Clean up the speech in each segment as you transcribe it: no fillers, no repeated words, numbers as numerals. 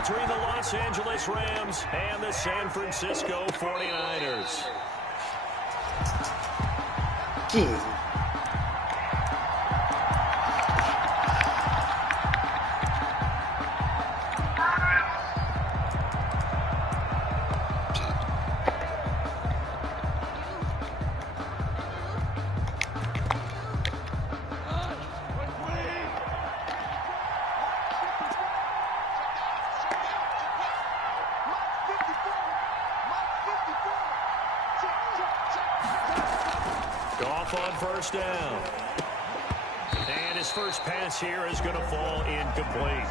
between the Los Angeles Rams and the San Francisco 49ers. Jeez. Off on first down. And his first pass here is going to fall incomplete.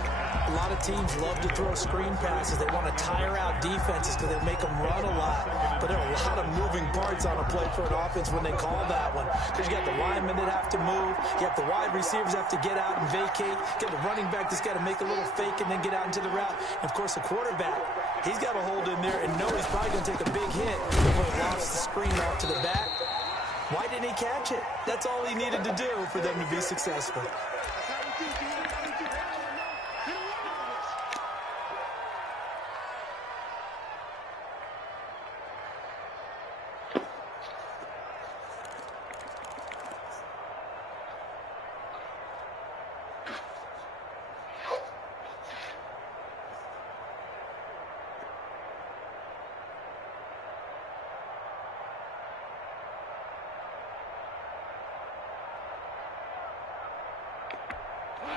A lot of teams love to throw screen passes. They want to tire out defenses because they make them run a lot. But there are a lot of moving parts on a play for an offense when they call that one. Because you got the linemen that have to move. You have the wide receivers have to get out and vacate. You got the running back that's got to make a little fake and then get out into the route. And, of course, the quarterback, he's got to hold in there and know he's probably going to take a big hit before he lofts the screen off to the back. Why didn't he catch it? That's all he needed to do for them to be successful.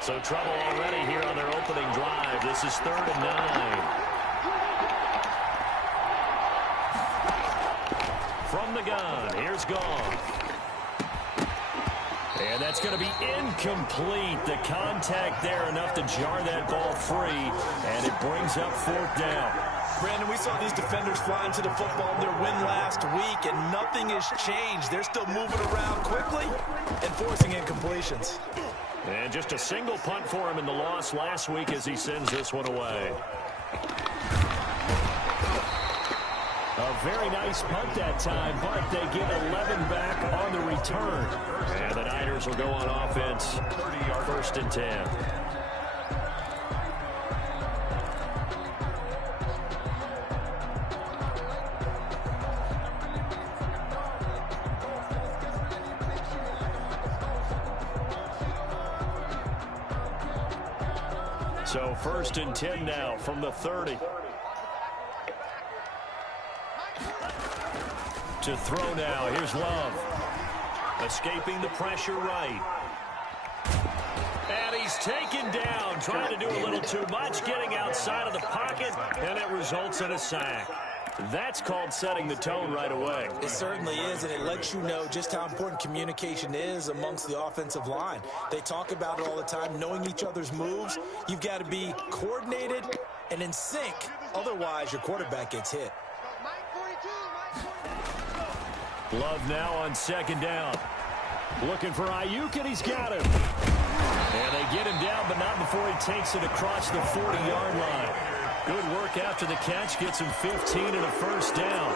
So trouble already here on their opening drive. This is 3rd and 9. From the gun, here's Goff. And that's going to be incomplete. The contact there enough to jar that ball free, and it brings up 4th down. Brandon, we saw these defenders fly into the football in their win last week, and nothing has changed. They're still moving around quickly and forcing incompletions. And just a single punt for him in the loss last week as he sends this one away. A very nice punt that time, but they get 11 back on the return. And the Niners will go on offense, 1st and 10. So 1st and 10 now from the 30. To throw now. Here's Love. Escaping the pressure right. And he's taken down. Trying to do a little too much. Getting outside of the pocket. And it results in a sack. That's called setting the tone right away. It certainly is, and it lets you know just how important communication is amongst the offensive line. They talk about it all the time, knowing each other's moves. You've got to be coordinated and in sync. Otherwise, your quarterback gets hit. Love now on 2nd down. Looking for Ayuk, and he's got him. And they get him down, but not before he takes it across the 40-yard line. Good work after the catch. Gets him 15 and a 1st down.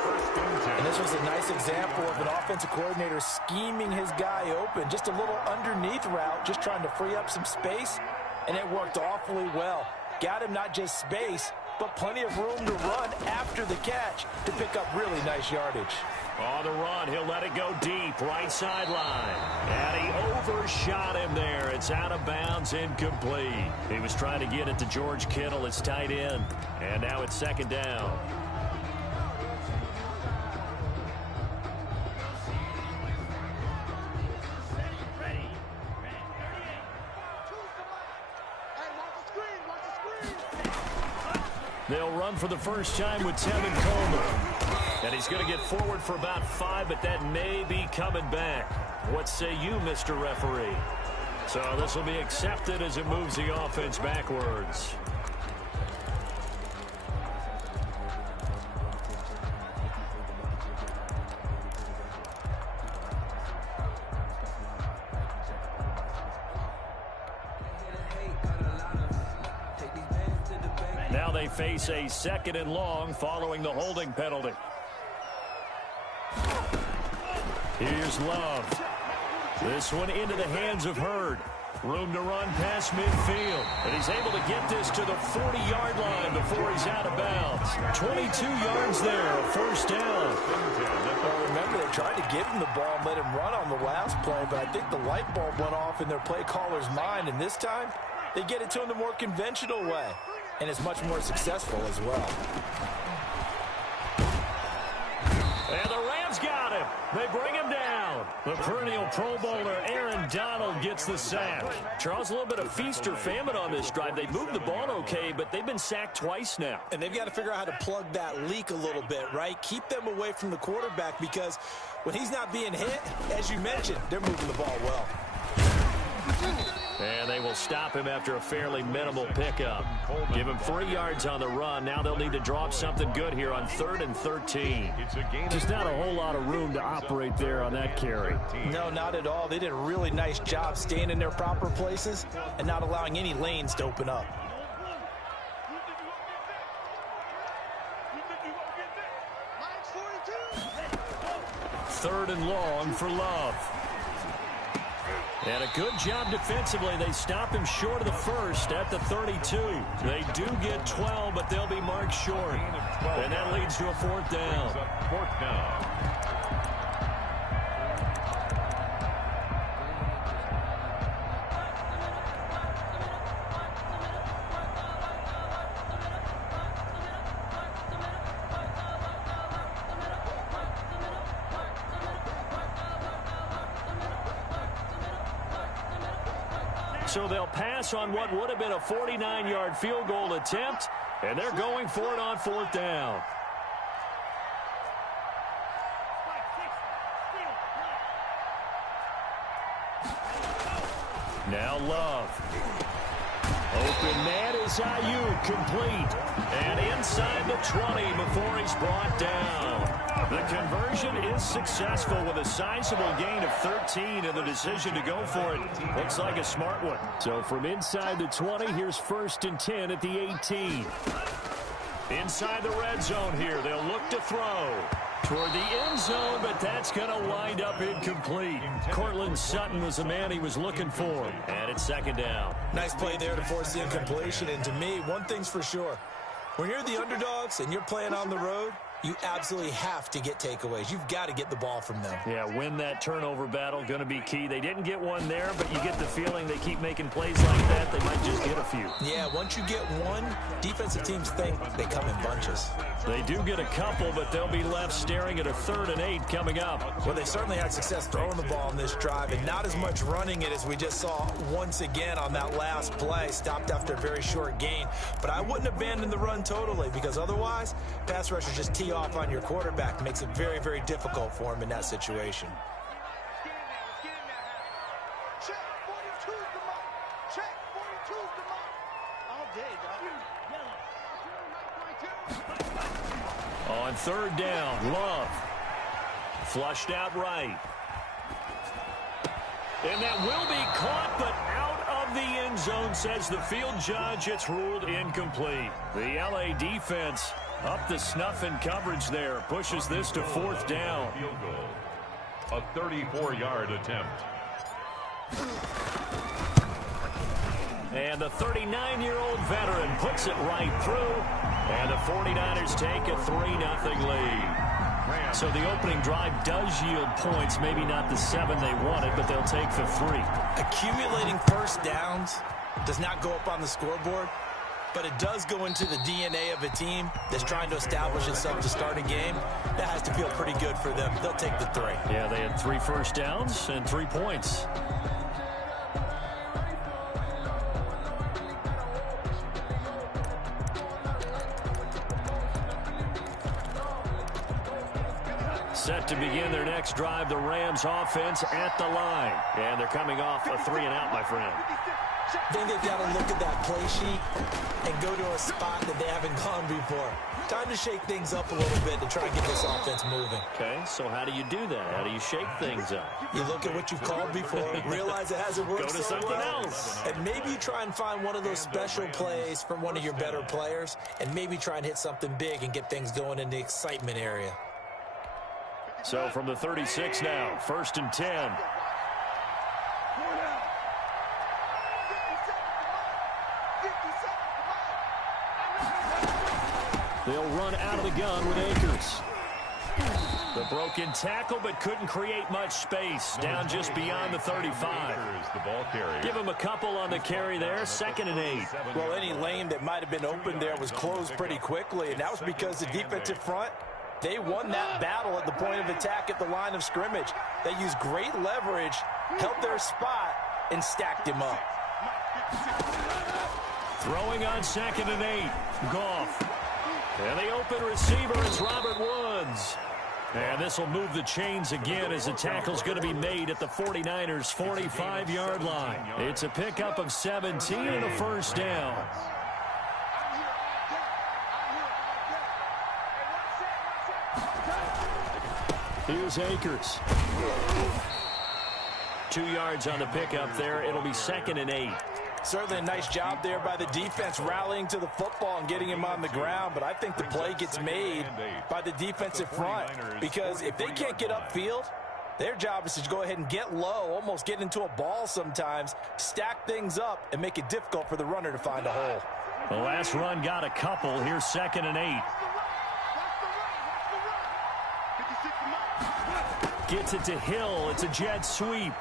And this was a nice example of an offensive coordinator scheming his guy open. Just a little underneath route, just trying to free up some space. And it worked awfully well. Got him not just space, but plenty of room to run after the catch to pick up really nice yardage. On the run, he'll let it go deep, right sideline. And he overshot him there. It's out of bounds, incomplete. He was trying to get it to George Kittle, his tight end. And now it's 2nd down. They'll run for the first time with Tevin Coleman. And he's going to get forward for about 5, but that may be coming back. What say you, Mr. Referee? So this will be accepted as it moves the offense backwards. Now they face a 2nd and long following the holding penalty. Here's Love. This one into the hands of Hurd. Room to run past midfield. And he's able to get this to the 40-yard line before he's out of bounds. 22 yards there, a first down. Well, remember, they tried to give him the ball and let him run on the last play, but I think the light bulb went off in their play caller's mind, and this time they get it to him the more conventional way, and it's much more successful as well. And the Rams got him. They bring him down. The perennial Pro Bowler Aaron Donald gets the sack. Charles, a little bit of feast or famine on this drive. They moved the ball okay, but they've been sacked twice now. And they've got to figure out how to plug that leak a little bit, right? Keep them away from the quarterback, because when he's not being hit, as you mentioned, they're moving the ball well. And they will stop him after a fairly minimal pickup. Give him 3 yards on the run. Now they'll need to draw up something good here on 3rd and 13. Just not a whole lot of room to operate there on that carry. No, not at all. They did a really nice job staying in their proper places and not allowing any lanes to open up. Third and long for Love. And a good job defensively. They stop him short of the first at the 32. They do get 12, but they'll be marked short. And that leads to a 4th down. So they'll pass on what would have been a 49-yard field goal attempt, and they're going for it on 4th down. Now Love. Open man is Ayuk, complete. And inside the 20 before he's brought down. The conversion is successful with a sizable gain of 13, and the decision to go for it looks like a smart one. So from inside the 20, here's 1st and 10 at the 18. Inside the red zone here, they'll look to throw toward the end zone, but that's going to wind up incomplete. Cortland Sutton was the man he was looking for, and it's 2nd down. Nice play there to force the incompletion, and to me, one thing's for sure. When you're the underdogs and you're playing on the road, you absolutely have to get takeaways. You've got to get the ball from them. Yeah, win that turnover battle, going to be key. They didn't get one there, but you get the feeling they keep making plays like that. They might just get a few. Yeah, once you get one, defensive teams think they come in bunches. They do get a couple, but they'll be left staring at a 3rd and 8 coming up. Well, they certainly had success throwing the ball on this drive, and not as much running it as we just saw once again on that last play. Stopped after a very short gain. But I wouldn't abandon the run totally, because otherwise, pass rushers just tee off on your quarterback. Makes it very, very difficult for him in that situation. On 3rd down, Love. Flushed out right. And that will be caught, but out of the end zone, says the field judge. It's ruled incomplete. The LA defense up to snuff in coverage there. Pushes this to 4th down. Field goal. A 34-yard attempt. And the 39-year-old veteran puts it right through. And the 49ers take a 3-0 lead. So the opening drive does yield points. Maybe not the 7 they wanted, but they'll take the 3. Accumulating first downs does not go up on the scoreboard, but it does go into the DNA of a team that's trying to establish itself to start a game. That has to feel pretty good for them. They'll take the 3. Yeah, they had 3 first downs and 3 points. Set to begin their next drive, the Rams offense at the line. And they're coming off a 3 and out, my friend. I think they've got to look at that play sheet and go to a spot that they haven't gone before. Time to shake things up a little bit to try and get this offense moving. Okay, so how do you do that? How do you shake things up? You look at what you've called before, realize it hasn't worked Go to so something well, else. and maybe you try and find one of those special plays from one of your better players, and maybe try and hit something big and get things going in the excitement area. So from the 36 now, 1st and 10. They'll run out of the gun with Akers. The broken tackle, but couldn't create much space. Down just beyond the 35. Give him a couple on the carry there. 2nd and 8. Well, any lane that might have been open there was closed pretty quickly, and that was because the defensive front, they won that battle at the point of attack at the line of scrimmage. They used great leverage, held their spot, and stacked him up. Throwing on 2nd and 8. Goff. And the open receiver is Robert Woods. And this will move the chains again as the tackle's going to be made at the 49ers' 45-yard line. It's a pickup of 17 and a first down. Here's Akers. 2 yards on the pickup there. It'll be 2nd and 8. Certainly a nice job there by the defense rallying to the football and getting him on the ground, but I think the play gets made by the defensive front because if they can't get upfield, their job is to go ahead and get low, almost get into a ball sometimes, stack things up, and make it difficult for the runner to find a hole. The last run got a couple. Here's 2nd and 8. Gets it to Hill. It's a jet sweep.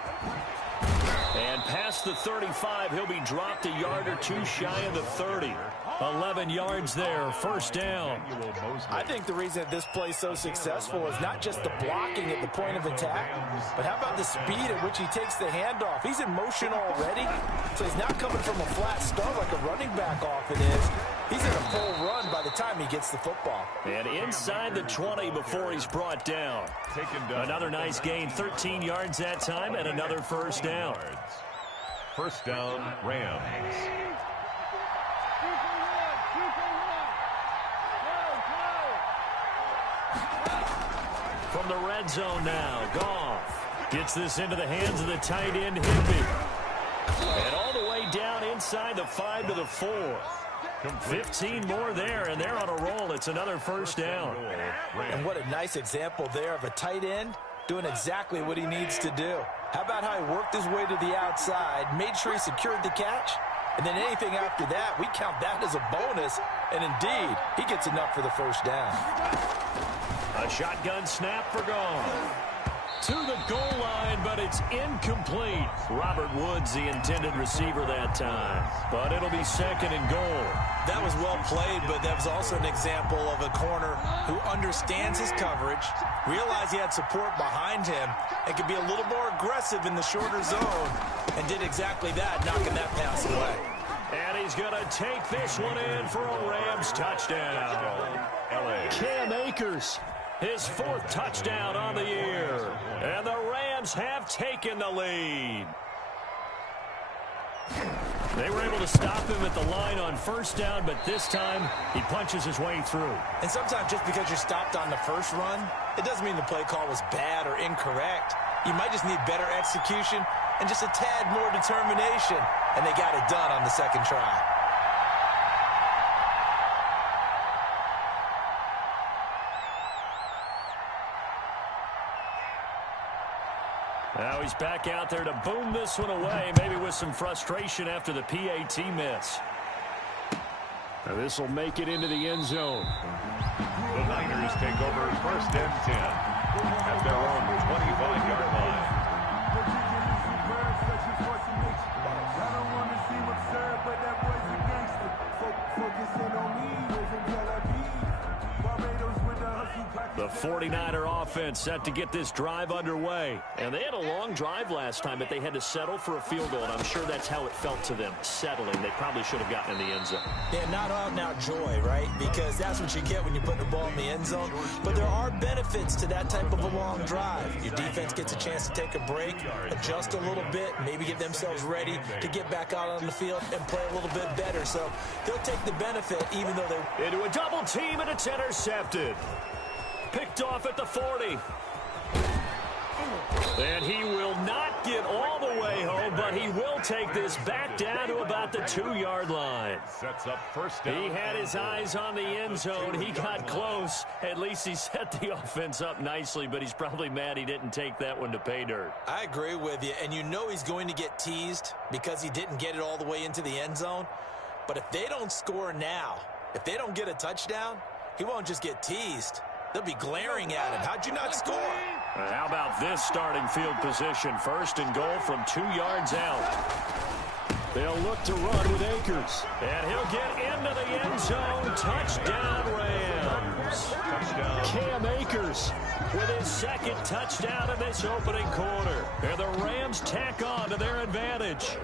And past the 35, he'll be dropped a yard or two shy of the 30. 11 yards there, first down. I think the reason that this play is so successful is not just the blocking at the point of attack, but how about the speed at which he takes the handoff? He's in motion already, so he's not coming from a flat start like a running back often is. He's in a full run by the time he gets the football. And inside the 20 before he's brought down. Another nice gain, 13 yards that time, and another first down. First down, Rams. From the red zone now, Goff gets this into the hands of the tight end, Higby. And all the way down inside the 5 to the 4. 15 more there, and they're on a roll. It's another first down. And what a nice example there of a tight end doing exactly what he needs to do. How about how he worked his way to the outside, made sure he secured the catch, and then anything after that, we count that as a bonus, and indeed, he gets enough for the first down. A shotgun snap for Goff. To the goal line, but it's incomplete. Robert Woods, the intended receiver that time. But it'll be 2nd and goal. That was well played, but that was also an example of a corner who understands his coverage, realized he had support behind him, and could be a little more aggressive in the shorter zone, and did exactly that, knocking that pass away. And he's going to take this one in for a Rams touchdown. Cam Akers, his 4th touchdown on the year. And the Rams have taken the lead. They were able to stop him at the line on first down, but this time he punches his way through. And sometimes just because you're stopped on the first run, it doesn't mean the play call was bad or incorrect. You might just need better execution and just a tad more determination. And they got it done on the 2nd try. Now he's back out there to boom this one away, maybe with some frustration after the PAT miss. Now this will make it into the end zone. The Niners take over 1st and 10 at their own 25-yard line. The 49er offense set to get this drive underway. And they had a long drive last time, but they had to settle for a field goal, and I'm sure that's how it felt to them, settling. They probably should have gotten in the end zone. Yeah, not out-and-out joy, right? Because that's what you get when you put the ball in the end zone. But there are benefits to that type of a long drive. Your defense gets a chance to take a break, adjust a little bit, maybe get themselves ready to get back out on the field and play a little bit better. So they'll take the benefit even though they... Into a double team, and it's intercepted. Picked off at the 40. And he will not get all the way home, but he will take this back down to about the 2-yard line. Sets up first down. He had his eyes on the end zone. He got close. At least he set the offense up nicely, but he's probably mad he didn't take that one to pay dirt. I agree with you, and you know he's going to get teased because he didn't get it all the way into the end zone. But if they don't score now, if they don't get a touchdown, he won't just get teased. They'll be glaring at him. How'd you not score? How about this starting field position? 1st and goal from 2 yards out. They'll look to run with Akers. And he'll get into the end zone. Touchdown, Rams. Touchdown. Cam Akers with his 2nd touchdown in this opening quarter. And the Rams tack on to their advantage.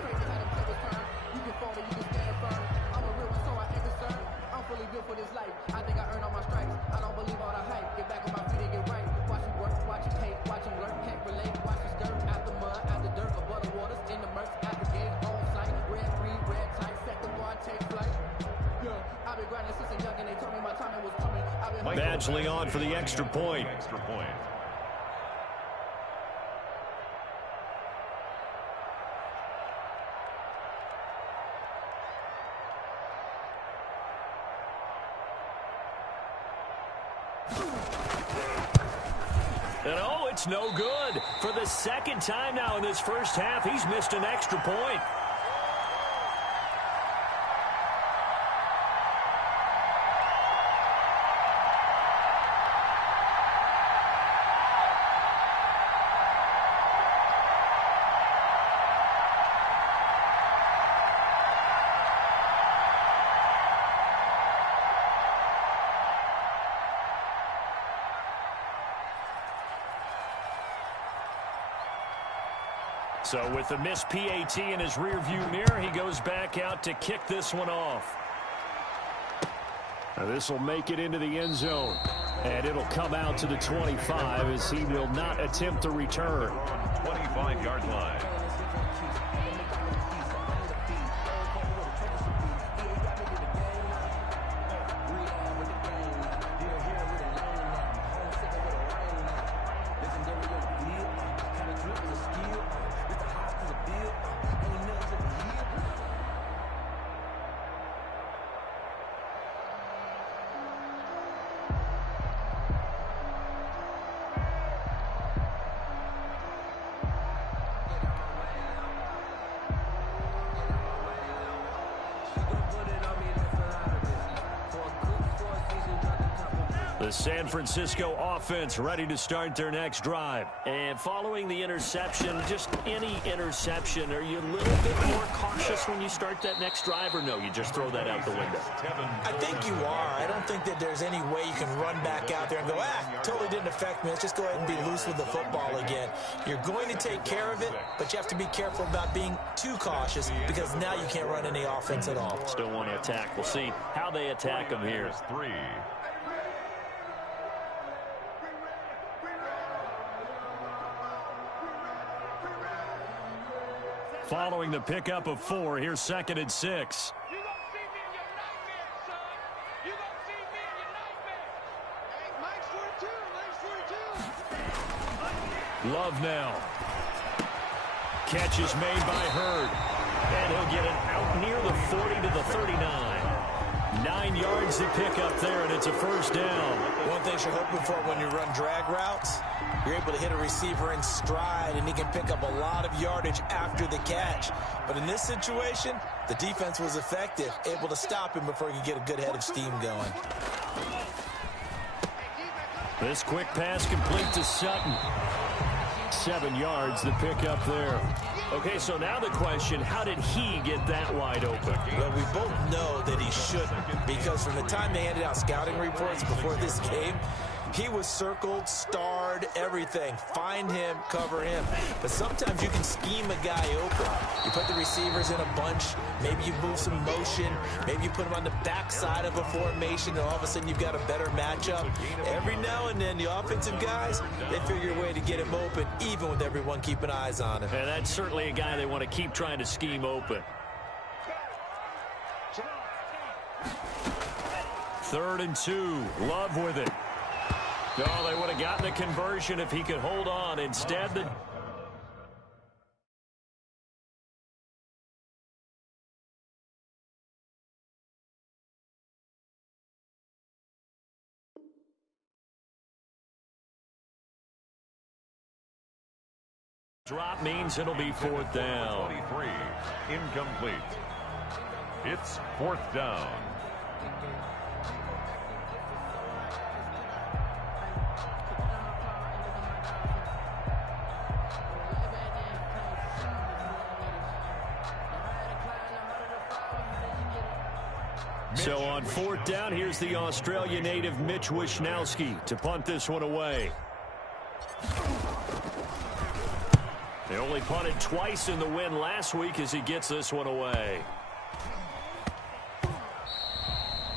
Badgley on for the extra point. And oh, it's no good. For the 2nd time now in this first half, he's missed an extra point. So with the missed PAT in his rearview mirror, he goes back out to kick this one off. Now this will make it into the end zone. And it'll come out to the 25 as he will not attempt to return. 25-yard line. The San Francisco offense ready to start their next drive. And following the interception, just any interception, are you a little bit more cautious when you start that next drive, or no, you just throw that out the window? I think you are. I don't think that there's any way you can run back out there and go, totally didn't affect me. Let's just go ahead and be loose with the football again. You're going to take care of it, but you have to be careful about being too cautious because now you can't run any offense at all. Still want to attack. We'll see how they attack them here. 3. Following the pickup of 4, here's 2nd and 6. Love now. Catch is made by Hurd. And he'll get it out near the 40 to the 39. 9 yards to pick up there, and it's a first down. One thing you're hoping for when you run drag routes, you're able to hit a receiver in stride, and he can pick up a lot of yardage after the catch. But in this situation, the defense was effective, able to stop him before he could get a good head of steam going. This quick pass complete to Sutton. 7 yards to pick up there. Okay, so now the question, how did he get that wide open? Well, we both know that he shouldn't, because from the time they handed out scouting reports before this game, he was circled, starred, everything. Find him, cover him. But sometimes you can scheme a guy open. You put the receivers in a bunch. Maybe you move some motion. Maybe you put them on the backside of a formation, and all of a sudden you've got a better matchup. Every now and then, the offensive guys, they figure a way to get him open, even with everyone keeping eyes on him. And that's certainly a guy they want to keep trying to scheme open. 3rd and 2. Love with it. No, they would have gotten a conversion if he could hold on. Instead, the drop means it'll be 4th down. 23, incomplete. It's 4th down. So on fourth down, here's the Australia native Mitch Wishnowski to punt this one away. They only punted twice in the win last week as he gets this one away.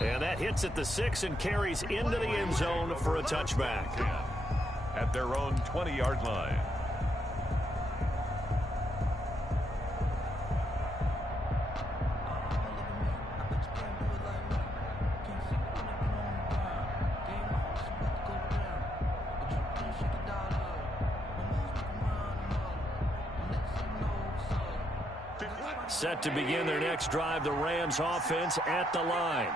And that hits at the 6 and carries into the end zone for a touchback. At their own 20-yard line. Set to begin their next drive, the Rams offense at the line.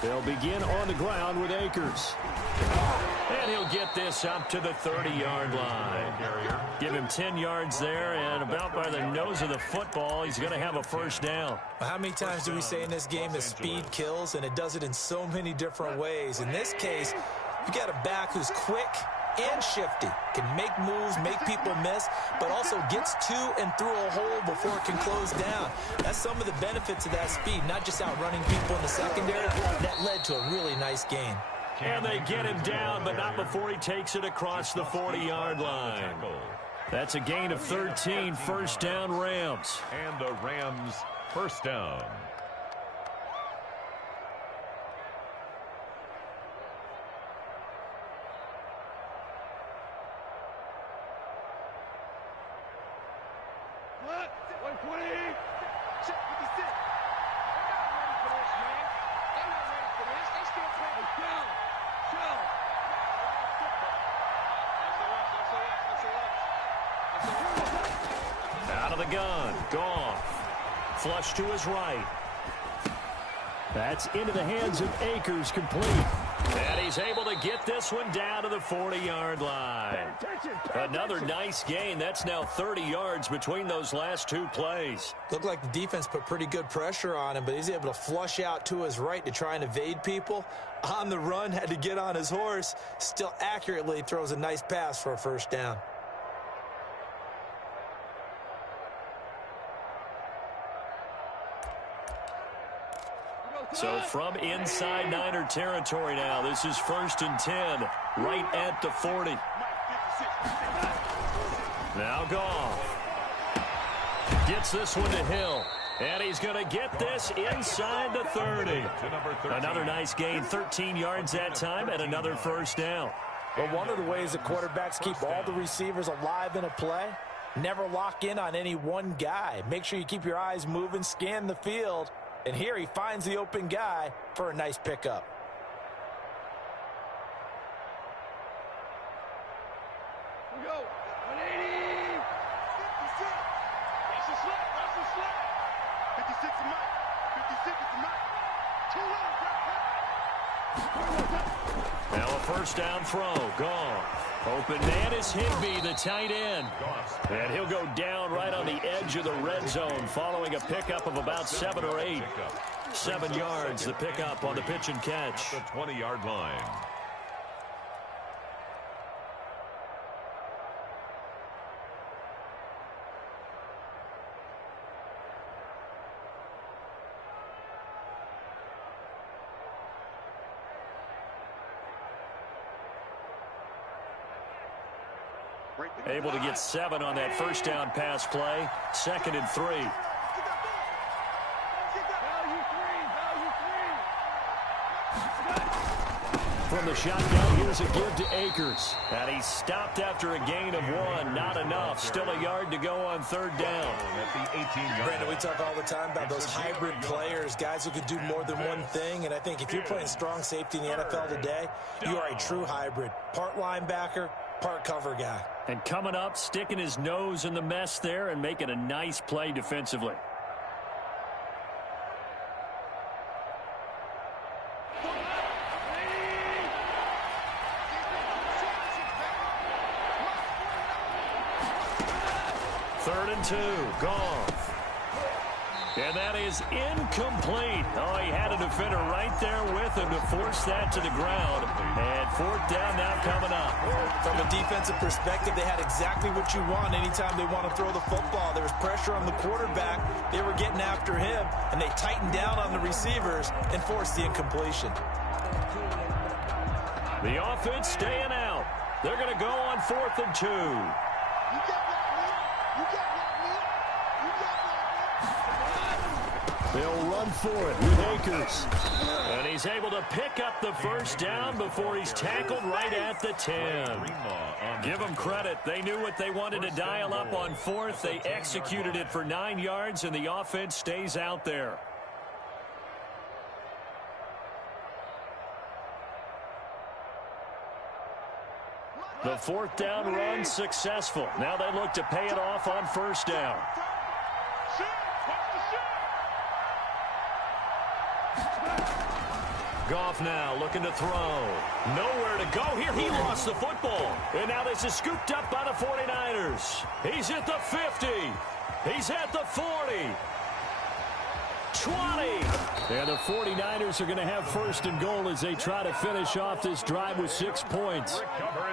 They'll begin on the ground with Akers. And he'll get this up to the 30-yard line. Give him 10 yards there, and about by the nose of the football, he's going to have a first down. How many times do we say in this game that speed kills, and it does it in so many different ways? In this case, you've got a back who's quick and shifty, can make moves, make people miss, but also gets to and through a hole before it can close down. That's some of the benefits of that speed, not just outrunning people in the secondary. That led to a really nice gain. And they get him down, but not before he takes it across the 40-yard line. That's a gain of 13, first down Rams. And the Rams first down. Out of the gun, Goff. Flush to his right. That's into the hands of Akers, complete. And he's able to get this one down to the 40-yard line. Another nice gain. That's now 30 yards between those last two plays. Looked like the defense put pretty good pressure on him, but he's able to flush out to his right to try and evade people. On the run, had to get on his horse. Still accurately throws a nice pass for a first down. So from inside Niner territory now, this is 1st and 10, right at the 40. Now Goff gets this one to Hill, and he's going to get this inside the 30. Another nice gain, 13 yards that time, and another first down. Well, one of the ways that quarterbacks keep all the receivers alive in a play, never lock in on any one guy. Make sure you keep your eyes moving, scan the field. And here he finds the open guy for a nice pickup. We go. 180. 56. That's a slip. That's a slip. 56 to Mike. 56 to Mike. 2 Now a first down throw. Gone. Open man is Higbee, the tight end. And he'll go down right on the edge of the red zone following a pickup of about 7 or 8. 7 yards, the pickup on the pitch and catch. The 20-yard line. Able to get 7 on that first down pass play. 2nd and 3. From the shotgun, here's a give to Akers. And he stopped after a gain of 1. Not enough. Still a yard to go on 3rd down. At the 18-yard. Brandon, we talk all the time about those hybrid players, guys who can do more than one thing. And I think if you're playing strong safety in the NFL today, you are a true hybrid. Part linebacker, part cover guy. And coming up, sticking his nose in the mess there and making a nice play defensively. Third and 2, Goff. And that is incomplete. Oh, he had a defender right there with him to force that to the ground. And fourth down now coming up. From a defensive perspective, they had exactly what you want anytime they want to throw the football. There was pressure on the quarterback. They were getting after him, and they tightened down on the receivers and forced the incompletion. The offense staying out. They're going to go on 4th and 2. They'll run for it with Akers. And he's able to pick up the first down before he's tackled right at the 10. Give them credit. They knew what they wanted to dial up on 4th. They executed it for 9 yards, and the offense stays out there. The 4th down run successful. Now they look to pay it off on 1st down. Goff now looking to throw. Nowhere to go here. He lost the football. And now this is scooped up by the 49ers. He's at the 50. He's at the 40. 20. And the 49ers are going to have 1st and goal as they try to finish off this drive with 6 points.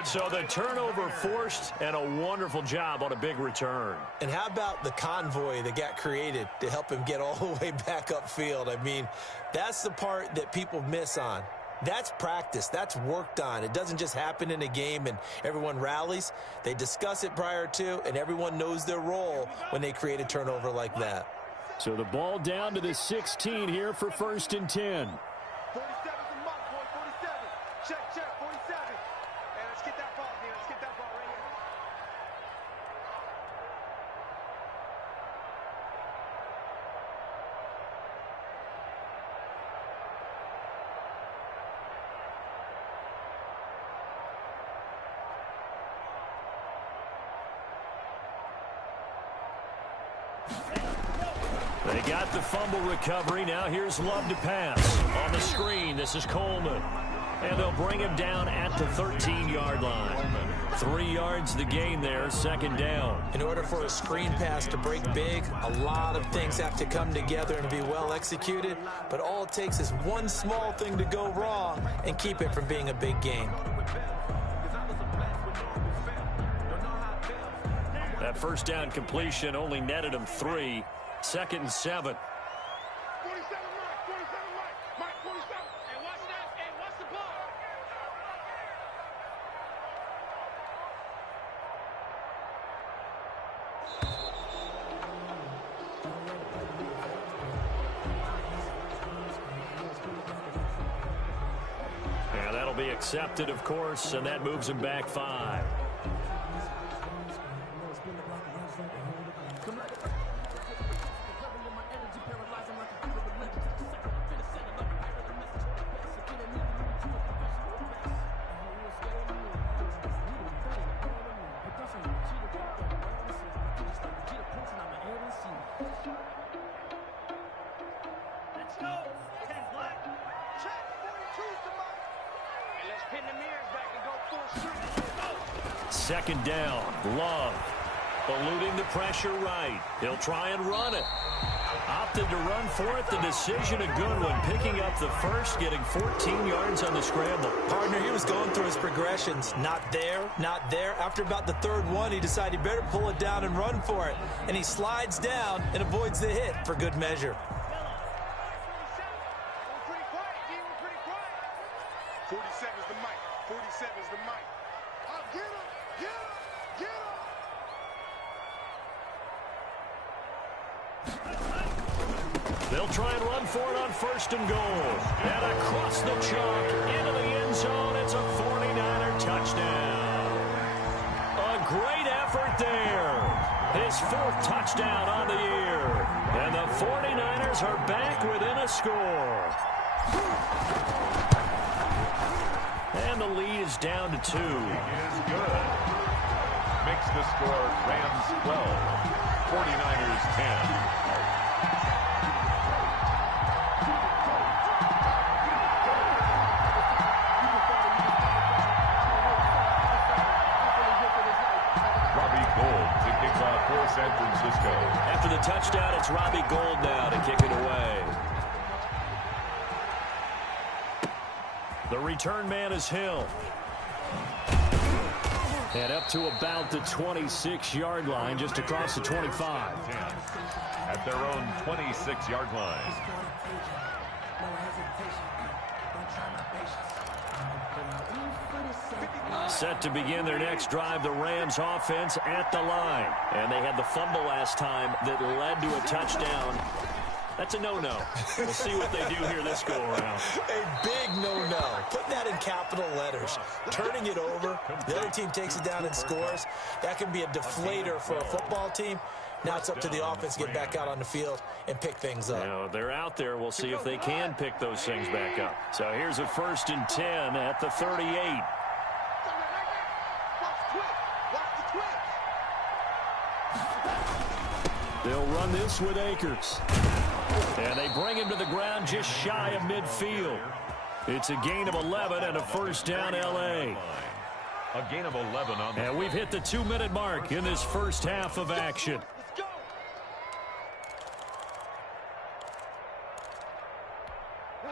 So the turnover forced, and a wonderful job on a big return. And how about the convoy that got created to help him get all the way back upfield? I mean, that's the part that people miss on. That's practice. That's worked on. It doesn't just happen in a game and everyone rallies. They discuss it prior to, and everyone knows their role when they create a turnover like that. So the ball down to the 16 here for 1st and 10. 47's a mark, boy. 47. Check, 47. Hey, let's get that ball here. Let's get that ball right here. They got the fumble recovery. Now here's Love to pass. On the screen, this is Coleman. And they'll bring him down at the 13-yard line. 3 yards the gain there, 2nd down. In order for a screen pass to break big, a lot of things have to come together and be well executed. But all it takes is one small thing to go wrong and keep it from being a big gain. That 1st down completion only netted him 3. 2nd and 7. 47 Mike, 47 Mike, 47. Hey, watch that. Hey, watch the ball. Yeah, that'll be accepted, of course, and that moves him back 5. Let's go. 10 black. Check, 42's the mark. Hey, let's pin the mirrors back and go full street. 2nd down. Love. Eluding the pressure right. He'll try and run it. Opted to run for it. The decision a good one. Picking up the 1st, getting 14 yards on the scramble. Partner, he was going through his progressions. Not there, not there. After about the 3rd one, he decided he better pull it down and run for it. And he slides down and avoids the hit for good measure. 47's the mic. 47's the mic. Oh, get him! Get him! Get him! They'll try and run for it on 1st and goal. And across the chalk into the end zone. It's a 49er touchdown. A great effort there. His 4th touchdown on the year. And the 49ers are back within a score. And the lead is down to 2. It is good. Makes the score Rams 12, 49ers 10. San Francisco. After the touchdown And it's Robbie Gould now to kick it away. The return man is Hill. And up to about the 26-yard line, just across the 25. At their own 26-yard line. Set to begin their next drive, the Rams offense at the line. And they had the fumble last time that led to a touchdown. That's a no-no. We'll see what they do here this go-around. A big no-no. Put that in capital letters. Turning it over, the other team takes it down and scores. That can be a deflator for a football team. Now it's up to the offense to get back out on the field and pick things up. Now, they're out there. We'll see if they can pick those things back up. So here's a 1st and 10 at the 38. They'll run this with Akers. And they bring him to the ground just shy of midfield. It's a gain of 11 and a 1st down, L.A. A gain of 11 on the... And we've hit the 2-minute mark in this first half of action.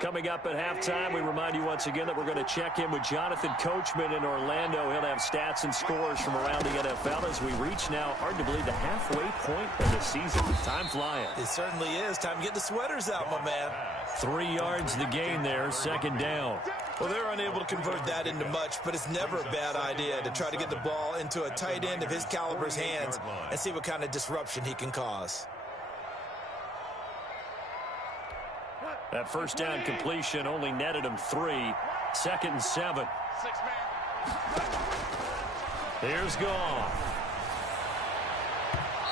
Coming up at halftime, we remind you once again that we're going to check in with Jonathan Coachman in Orlando. He'll have stats and scores from around the NFL as we reach now, hard to believe, the halfway point of the season. Time flying. It certainly is. Time to get the sweaters out, my man. 3 yards the gain there, 2nd down. Well, they're unable to convert that into much, but it's never a bad idea to try to get the ball into a tight end of his caliber's hands and see what kind of disruption he can cause. That 1st down completion only netted him 3. 2nd and 7. Here's Goff.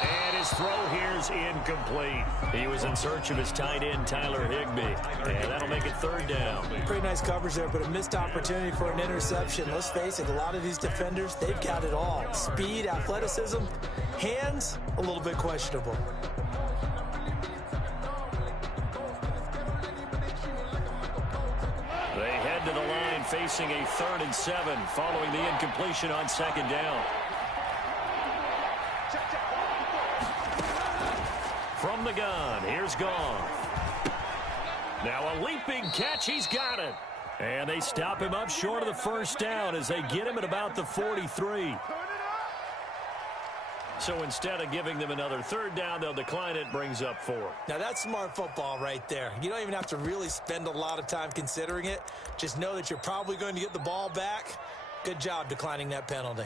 And his throw here's incomplete. He was in search of his tight end, Tyler Higbee. And that'll make it 3rd down. Pretty nice coverage there, but a missed opportunity for an interception. Let's face it, a lot of these defenders, they've got it all. Speed, athleticism, hands, a little bit questionable. They head to the line facing a 3rd and 7 following the incompletion on 2nd down. From the gun, here's Goff. Now a leaping catch, he's got it. And they stop him up short of the 1st down as they get him at about the 43. So instead of giving them another 3rd down, they'll decline it, brings up 4. Now that's smart football right there. You don't even have to really spend a lot of time considering it. Just know that you're probably going to get the ball back. Good job declining that penalty.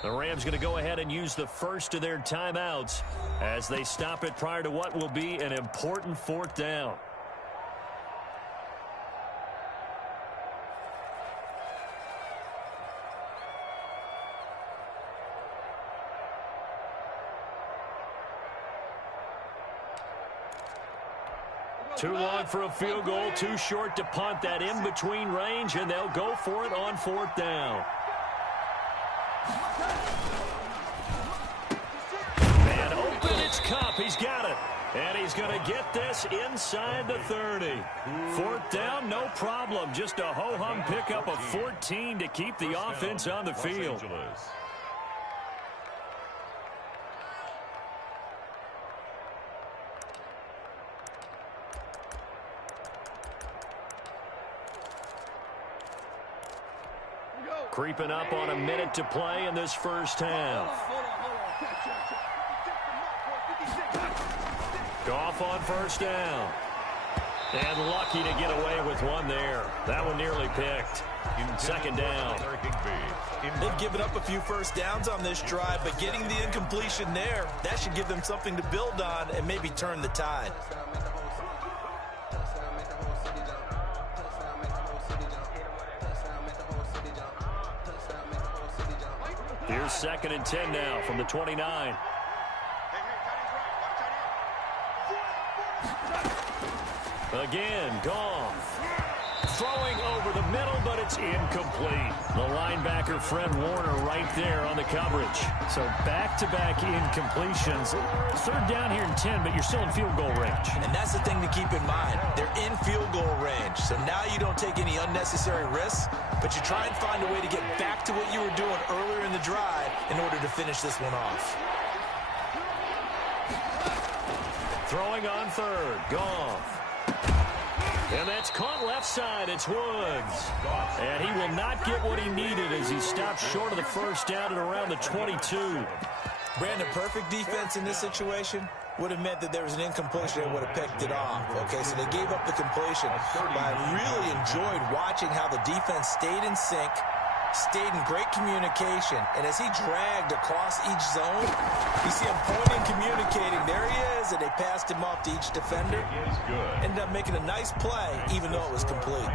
The Rams going to go ahead and use the first of their timeouts as they stop it prior to what will be an important 4th down. Too long for a field goal, too short to punt. That in-between range, and they'll go for it on 4th down. Man open, it's Cup. He's got it. And he's going to get this inside the 30. 4th down, no problem. Just a ho-hum pickup of 14 to keep the offense on the field. Creeping up on a minute to play in this first half. Goff on 1st down. And lucky to get away with one there. That one nearly picked. 2nd down. They've given up a few 1st downs on this drive, but getting the incompletion there, that should give them something to build on and maybe turn the tide. Here's 2nd and 10 now from the 29. Again, Goff. Throwing over the middle, but it's incomplete. The linebacker, Fred Warner, right there on the coverage. So back-to-back incompletions. Third down here in 10, but you're still in field goal range. And that's the thing to keep in mind. They're in field goal range. So now you don't take any unnecessary risks, but you try and find a way to get back to what you were doing earlier in the drive in order to finish this one off. Throwing on third. Goff. And that's caught left side. It's Woods. And he will not get what he needed as he stopped short of the first down at around the 22. Brandon, perfect defense in this situation would have meant that there was an incompletion and would have picked it off. Okay, so they gave up the completion. But I really enjoyed watching how the defense stayed in sync, stayed in great communication, and as he dragged across each zone, you see him pointing, communicating. There he is, and they passed him off to each defender. Ended up making a nice play, even though it was complete.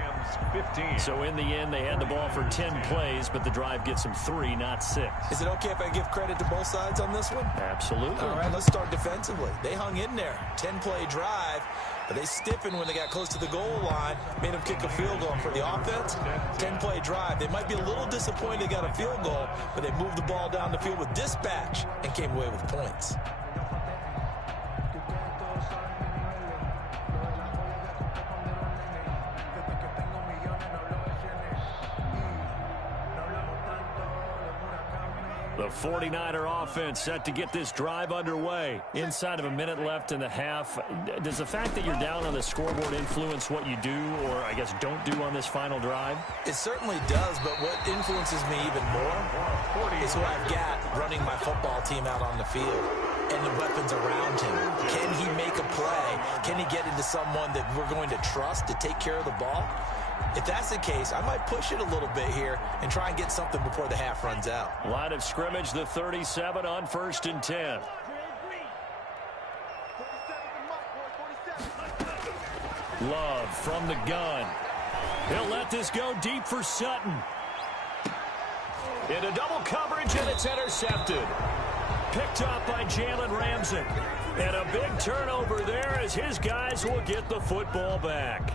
So in the end, they had the ball for 10 plays, but the drive gets them 3, not 6. Is it okay if I give credit to both sides on this one? Absolutely. All right, let's start defensively. They hung in there. 10-play drive. But they stiffened when they got close to the goal line, made them kick a field goal. For the offense, 10-play drive. They might be a little disappointed they got a field goal, but they moved the ball down the field with dispatch and came away with points. The 49er offense set to get this drive underway. Inside of a minute left in the half. Does the fact that you're down on the scoreboard influence what you do, or I guess don't do on this final drive? It certainly does, but what influences me even more is who I've got running my football team out on the field and the weapons around him. Can he make a play? Can he get into someone that we're going to trust to take care of the ball? If that's the case, I might push it a little bit here and try and get something before the half runs out. Line of scrimmage, the 37 on 1st and 10. Love from the gun. He'll let this go deep for Sutton. Into double coverage, and it's intercepted. Picked up by Jalen Ramsey. And a big turnover there as his guys will get the football back.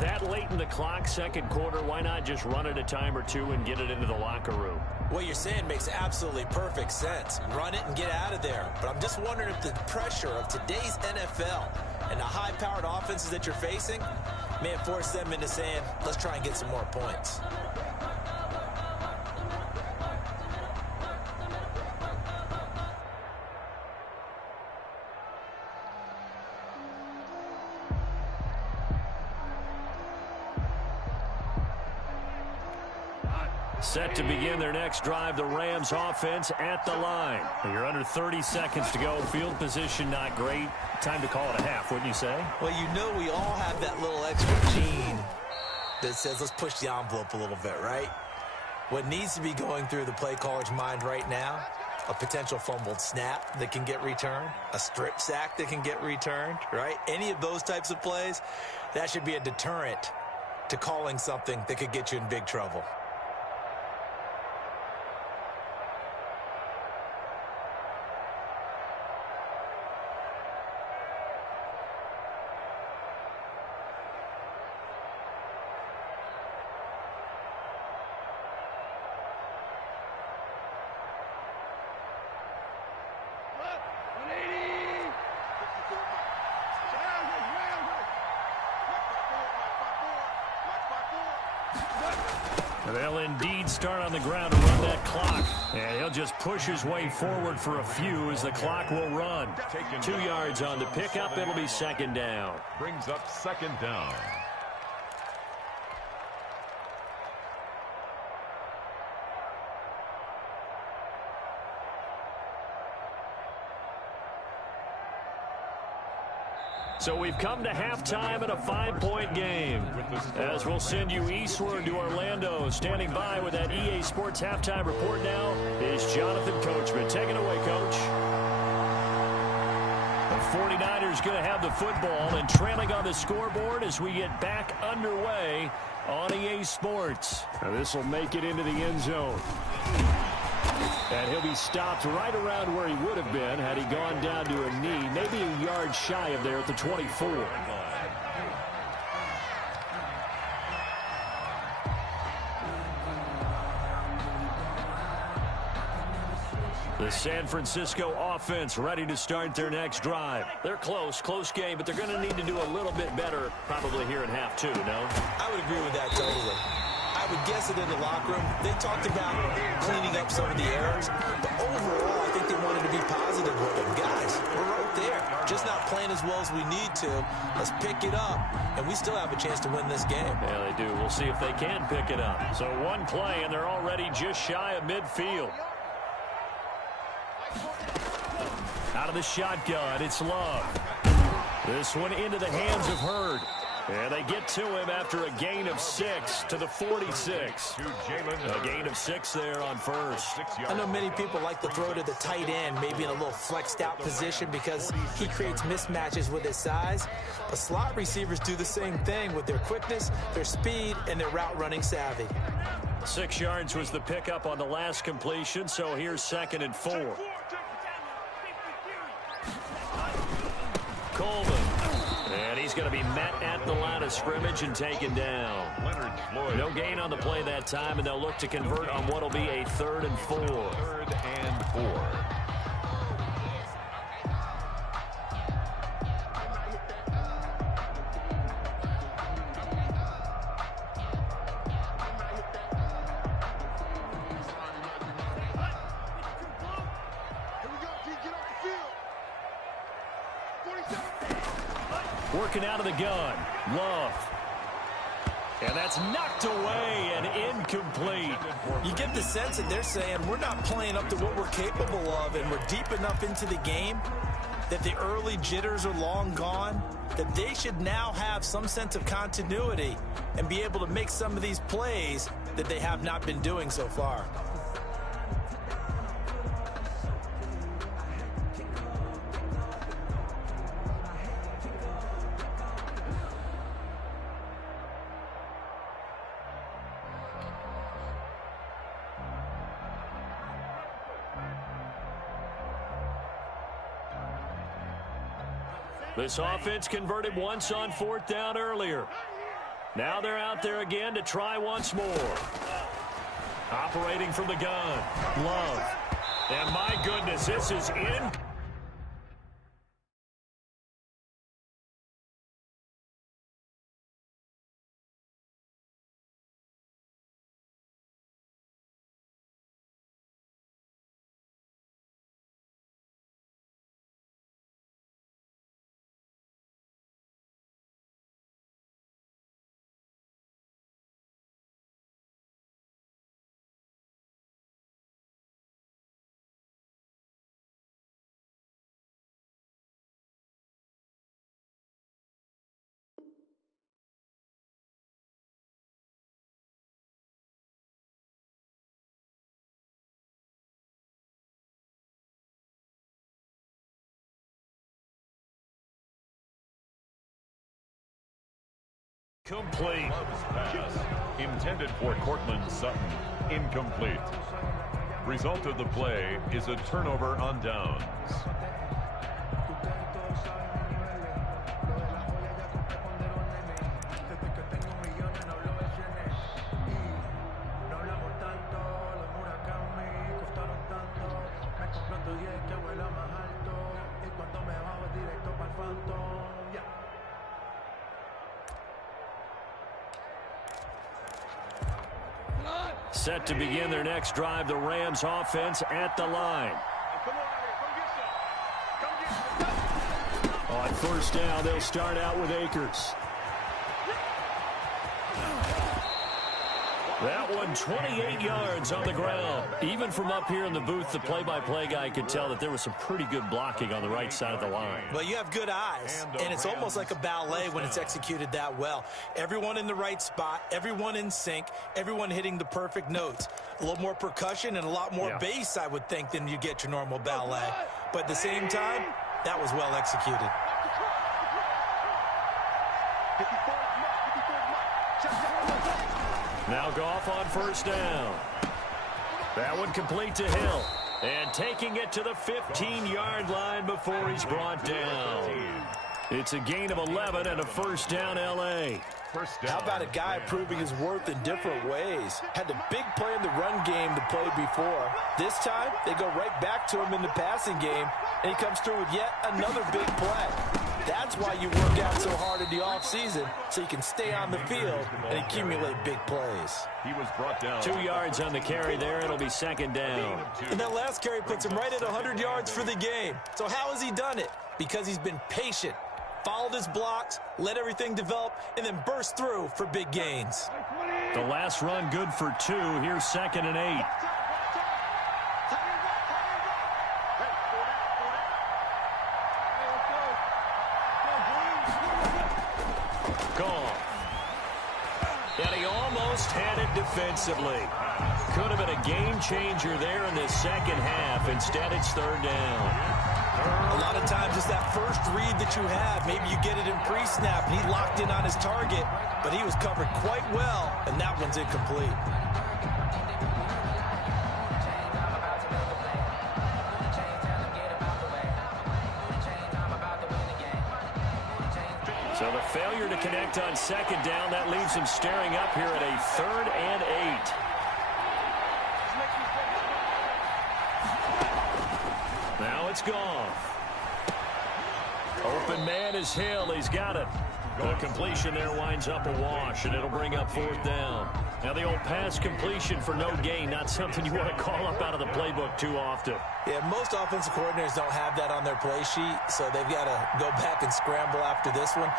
That late in the clock, second quarter, why not just run it a time or two and get it into the locker room? What you're saying makes absolutely perfect sense. Run it and get out of there. But I'm just wondering if the pressure of today's NFL and the high-powered offenses that you're facing may have forced them into saying, let's try and get some more points. Set to begin their next drive, the Rams offense at the line. You're under 30 seconds to go. Field position not great. Time to call it a half, wouldn't you say? Well, you know we all have that little extra gene that says let's push the envelope a little bit, right? What needs to be going through the play caller's mind right now, a potential fumbled snap that can get returned, a strip sack that can get returned, right? Any of those types of plays, that should be a deterrent to calling something that could get you in big trouble. They'll indeed start on the ground to run that clock. And he'll just push his way forward for a few as the clock will run. 2 yards on the pickup. It'll be second down. Brings up second down. So we've come to halftime in a 5-point game. As we'll send you eastward to Orlando. Standing by with that EA Sports halftime report now is Jonathan Coachman. Take it away, Coach. The 49ers going to have the football and trailing on the scoreboard as we get back underway on EA Sports. Now this will make it into the end zone. And he'll be stopped right around where he would have been had he gone down to a knee, maybe a yard shy of there at the 24. The San Francisco offense ready to start their next drive. They're close game, but they're going to need to do a little bit better probably here in half two, no? I would agree with that totally. I would guess it in the locker room. They talked about cleaning up some of the errors, but overall, I think they wanted to be positive with them. Guys, we're right there. Just not playing as well as we need to. Let's pick it up, and we still have a chance to win this game. Yeah, they do. We'll see if they can pick it up. So one play, and they're already just shy of midfield. Out of the shotgun, it's Love. This one into the hands of Hurd. And they get to him after a gain of 6 to the 46. A gain of 6 there on first. I know many people like to throw to the tight end, maybe in a little flexed out position because he creates mismatches with his size. But slot receivers do the same thing with their quickness, their speed, and their route running savvy. 6 yards was the pickup on the last completion, so here's 2nd and 4. Coleman. And he's going to be met at the line of scrimmage and taken down. No gain on the play that time, and they'll look to convert on what will be a 3rd and 4. 3rd and 4. Working out of the gun. Love. And that's knocked away and incomplete. You get the sense that they're saying we're not playing up to what we're capable of, and we're deep enough into the game that the early jitters are long gone, that they should now have some sense of continuity and be able to make some of these plays that they have not been doing so far. This offense converted once on 4th down earlier. Now they're out there again to try once more. Operating from the gun. Love. And my goodness, this is in. Complete. Pass intended for Cortland Sutton. Incomplete. Result of the play is a turnover on downs. Set to begin their next drive, the Rams offense at the line. On 1st down, they'll start out with Akers. That one 28 yards on the ground. Even from up here in the booth, the play-by-play guy could tell that there was some pretty good blocking on the right side of the line. Well, you have good eyes, and it's almost like a ballet when it's executed that well. Everyone in the right spot, everyone in sync, everyone hitting the perfect notes. A little more percussion and a lot more bass, I would think, than you get your normal ballet. But at the same time, that was well executed. Now Goff on 1st down. That one complete to Hill. And taking it to the 15-yard line before he's brought down. It's a gain of 11 and a 1st down, L.A. First down. How about a guy proving his worth in different ways? Had the big play in the run game to play before. This time, they go right back to him in the passing game, and he comes through with yet another big play. That's why you work out so hard in the offseason, so you can stay on the field and accumulate big plays. He was brought down. 2 yards on the carry there. It'll be second down. And that last carry puts him right at 100 yards for the game. So how has he done it? Because he's been patient, followed his blocks, let everything develop, and then burst through for big gains. The last run good for 2. Here's second and 8. Gone. And he almost had it defensively. Could have been a game changer there in the second half. Instead, it's third down. A lot of times it's that first read that you have. Maybe you get it in pre-snap, and he locked in on his target, but he was covered quite well, and that one's incomplete. So the failure to connect on second down, that leaves him staring up here at a 3rd and 8. Now it's gone. Open man is Hill. He's got it. The completion there winds up a wash, and it'll bring up 4th down. Now the old pass completion for no gain, not something you want to call up out of the playbook too often. Yeah, most offensive coordinators don't have that on their play sheet, so they've got to go back and scramble after this one.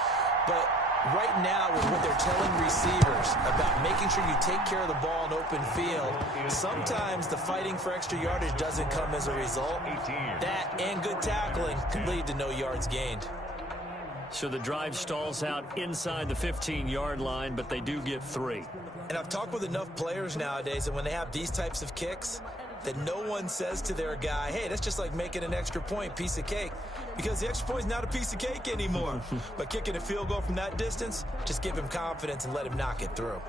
But right now, with what they're telling receivers about making sure you take care of the ball in open field, sometimes the fighting for extra yardage doesn't come as a result. That and good tackling can lead to no yards gained. So the drive stalls out inside the 15-yard line, but they do get 3. And I've talked with enough players nowadays, and when they have these types of kicks, that no one says to their guy, hey, that's just like making an extra point, piece of cake. Because the extra point is not a piece of cake anymore. But kicking a field goal from that distance, just give him confidence and let him knock it through.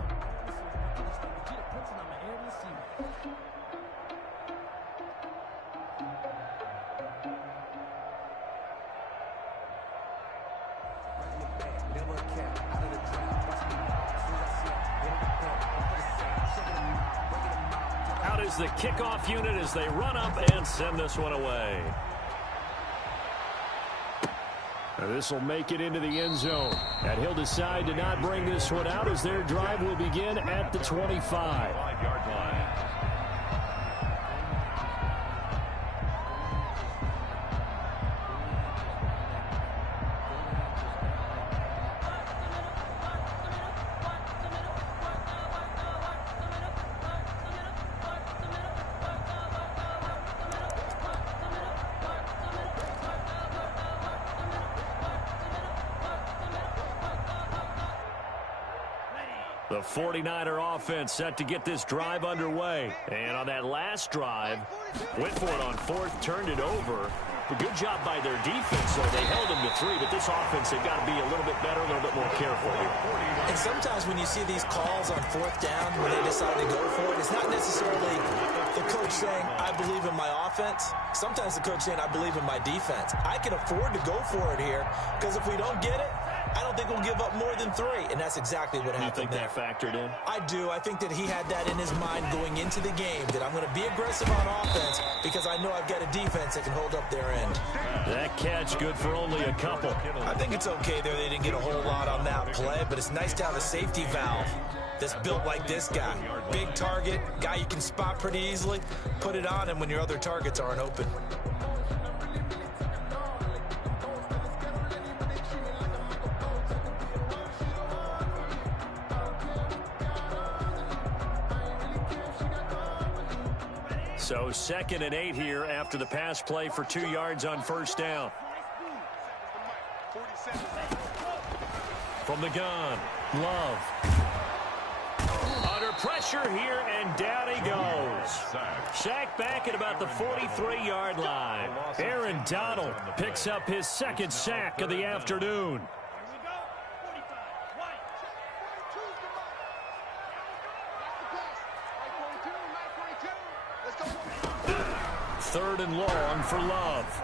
Out is the kickoff unit as they run up and send this one away. This will make it into the end zone. And he'll decide to not bring this one out as their drive will begin at the 25. 5-yard line. The 49er offense set to get this drive underway. And on that last drive, went for it on 4th, turned it over. A good job by their defense, though. They held them to 3, but this offense, they've got to be a little bit better, a little bit more careful here. And sometimes when you see these calls on 4th down, when they decide to go for it, it's not necessarily the coach saying, I believe in my offense. Sometimes the coach saying, I believe in my defense. I can afford to go for it here, because if we don't get it, I don't think we'll give up more than 3, and that's exactly what happened there. You think that factored in? I do. I think that he had that in his mind going into the game, that I'm going to be aggressive on offense because I know I've got a defense that can hold up their end. That catch good for only a couple. I think it's okay there. They didn't get a whole lot on that play, but it's nice to have a safety valve that's built like this guy. Big target, guy you can spot pretty easily. Put it on him when your other targets aren't open. So 2nd and 8 here after the pass play for 2 yards on 1st down. From the gun, Love. Under pressure here, and down he goes. Sacked back at about the 43-yard line. Aaron Donald picks up his 2nd sack of the afternoon. 3rd and long for Love.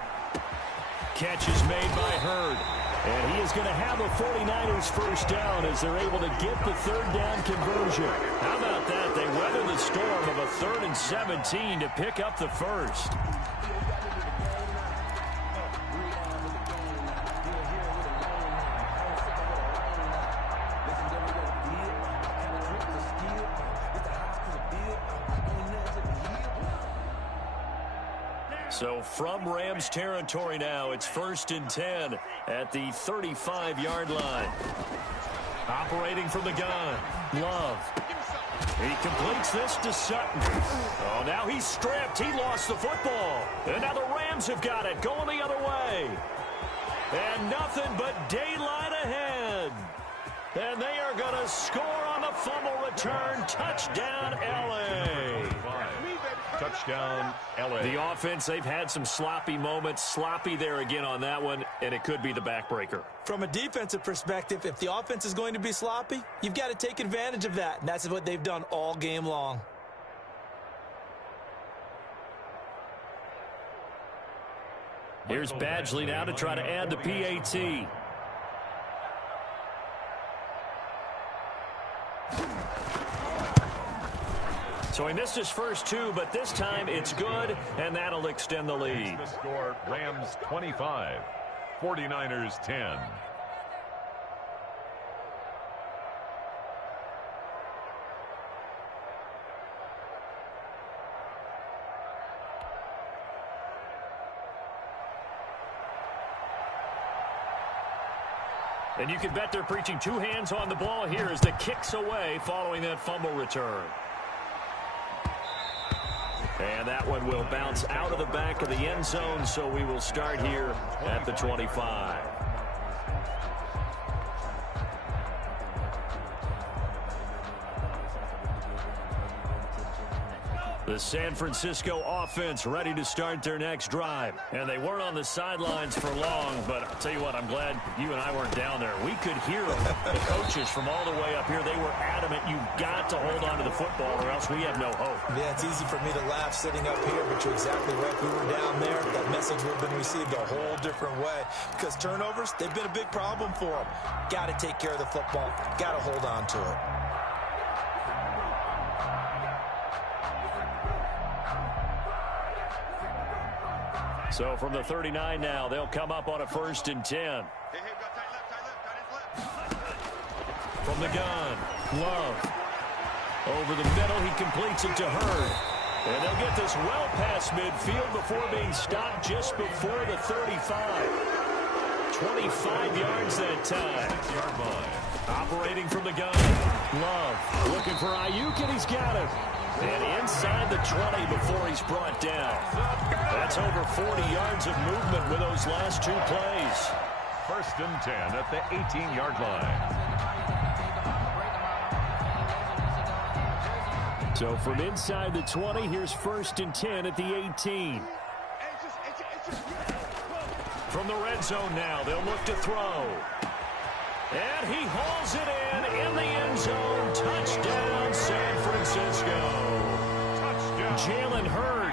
Catch is made by Hurd. And he is going to have a 49ers first down as they're able to get the third down conversion. How about that? They weather the storm of a 3rd and 17 to pick up the first. So from Rams territory now, it's 1st and 10 at the 35-yard line. Operating from the gun, Love. He completes this to Sutton. Oh, now he's stripped. He lost the football. And now the Rams have got it, going the other way. And nothing but daylight ahead. And they are going to score on the fumble return. Touchdown, L.A. Touchdown, L.A. The offense, they've had some sloppy moments. Sloppy there again on that one, and it could be the backbreaker. From a defensive perspective, if the offense is going to be sloppy, you've got to take advantage of that. And that's what they've done all game long. Here's Badgley now to try to add the PAT. So he missed his first 2, but this time it's good, and that'll extend the lead. The score, Rams 25, 49ers 10. And you can bet they're preaching 2 hands on the ball here as the kick's away following that fumble return. And that one will bounce out of the back of the end zone, so we will start here at the 25. The San Francisco offense ready to start their next drive. And they weren't on the sidelines for long, but I'll tell you what, I'm glad you and I weren't down there. We could hear them. The coaches from all the way up here, they were adamant, you've got to hold on to the football or else we have no hope. Yeah, it's easy for me to laugh sitting up here, but you're exactly right. If we were down there, that message would have been received a whole different way. Because turnovers, they've been a big problem for them. Got to take care of the football. Got to hold on to it. So from the 39 now, they'll come up on a 1st and 10. From the gun, Love. Over the middle, he completes it to Hurd. And they'll get this well past midfield before being stopped just before the 35. 25 yards that time. 6-yard line. Operating from the gun, Love. Looking for Ayuk, and he's got it. And inside the 20 before he's brought down. That's over 40 yards of movement with those last 2 plays. 1st and 10 at the 18-yard line. So from inside the 20, here's 1st and 10 at the 18. From the red zone now, they'll look to throw. And he hauls it in the end zone. Touchdown, San Francisco. Touchdown. Jalen Hurd,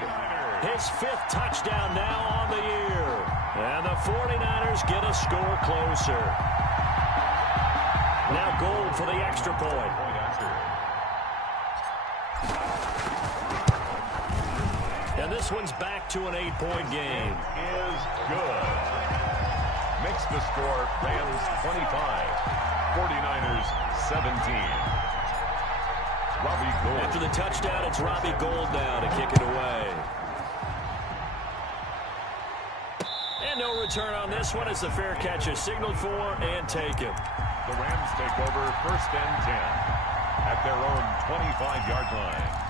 his 5th touchdown now on the year. And the 49ers get a score closer. Now Gold for the extra point. And this one's back to an 8-point game. Is good. Makes the score Rams 25, 49ers 17. Robbie Gould. After the touchdown, it's Robbie Gould now to kick it away. And no return on this one as the fair catch is signaled for and taken. The Rams take over 1st and 10 at their own 25-yard line.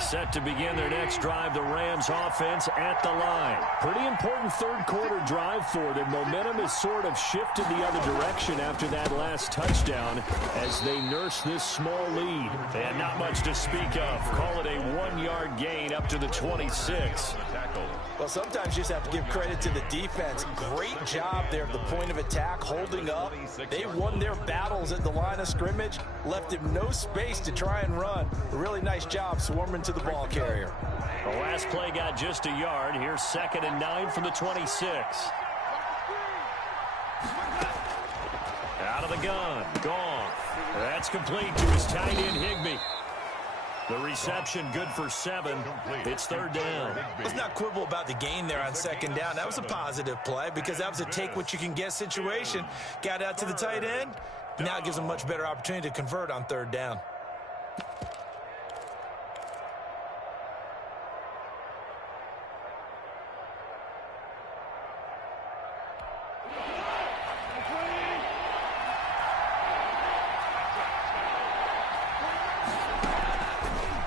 Set to begin their next drive, the Rams offense at the line. Pretty important 3rd quarter drive for them. Momentum has sort of shifted the other direction after that last touchdown as they nurse this small lead. And not much to speak of. Call it a 1-yard gain up to the 26. Well, Well, sometimes you just have to give credit to the defense. Great job there at the point of attack, holding up. They won their battles at the line of scrimmage, left him no space to try and run. A really nice job swarming to the ball carrier. The last play got just a yard. Here's 2nd and 9 from the 26. Out of the gun. Gone. That's complete to his tight end, Higbee. The reception good for 7. It's 3rd down. Let's not quibble about the gain there on 2nd down. That was a positive play because that was a take-what-you-can-get situation. Got out to the tight end. Now it gives them a much better opportunity to convert on 3rd down.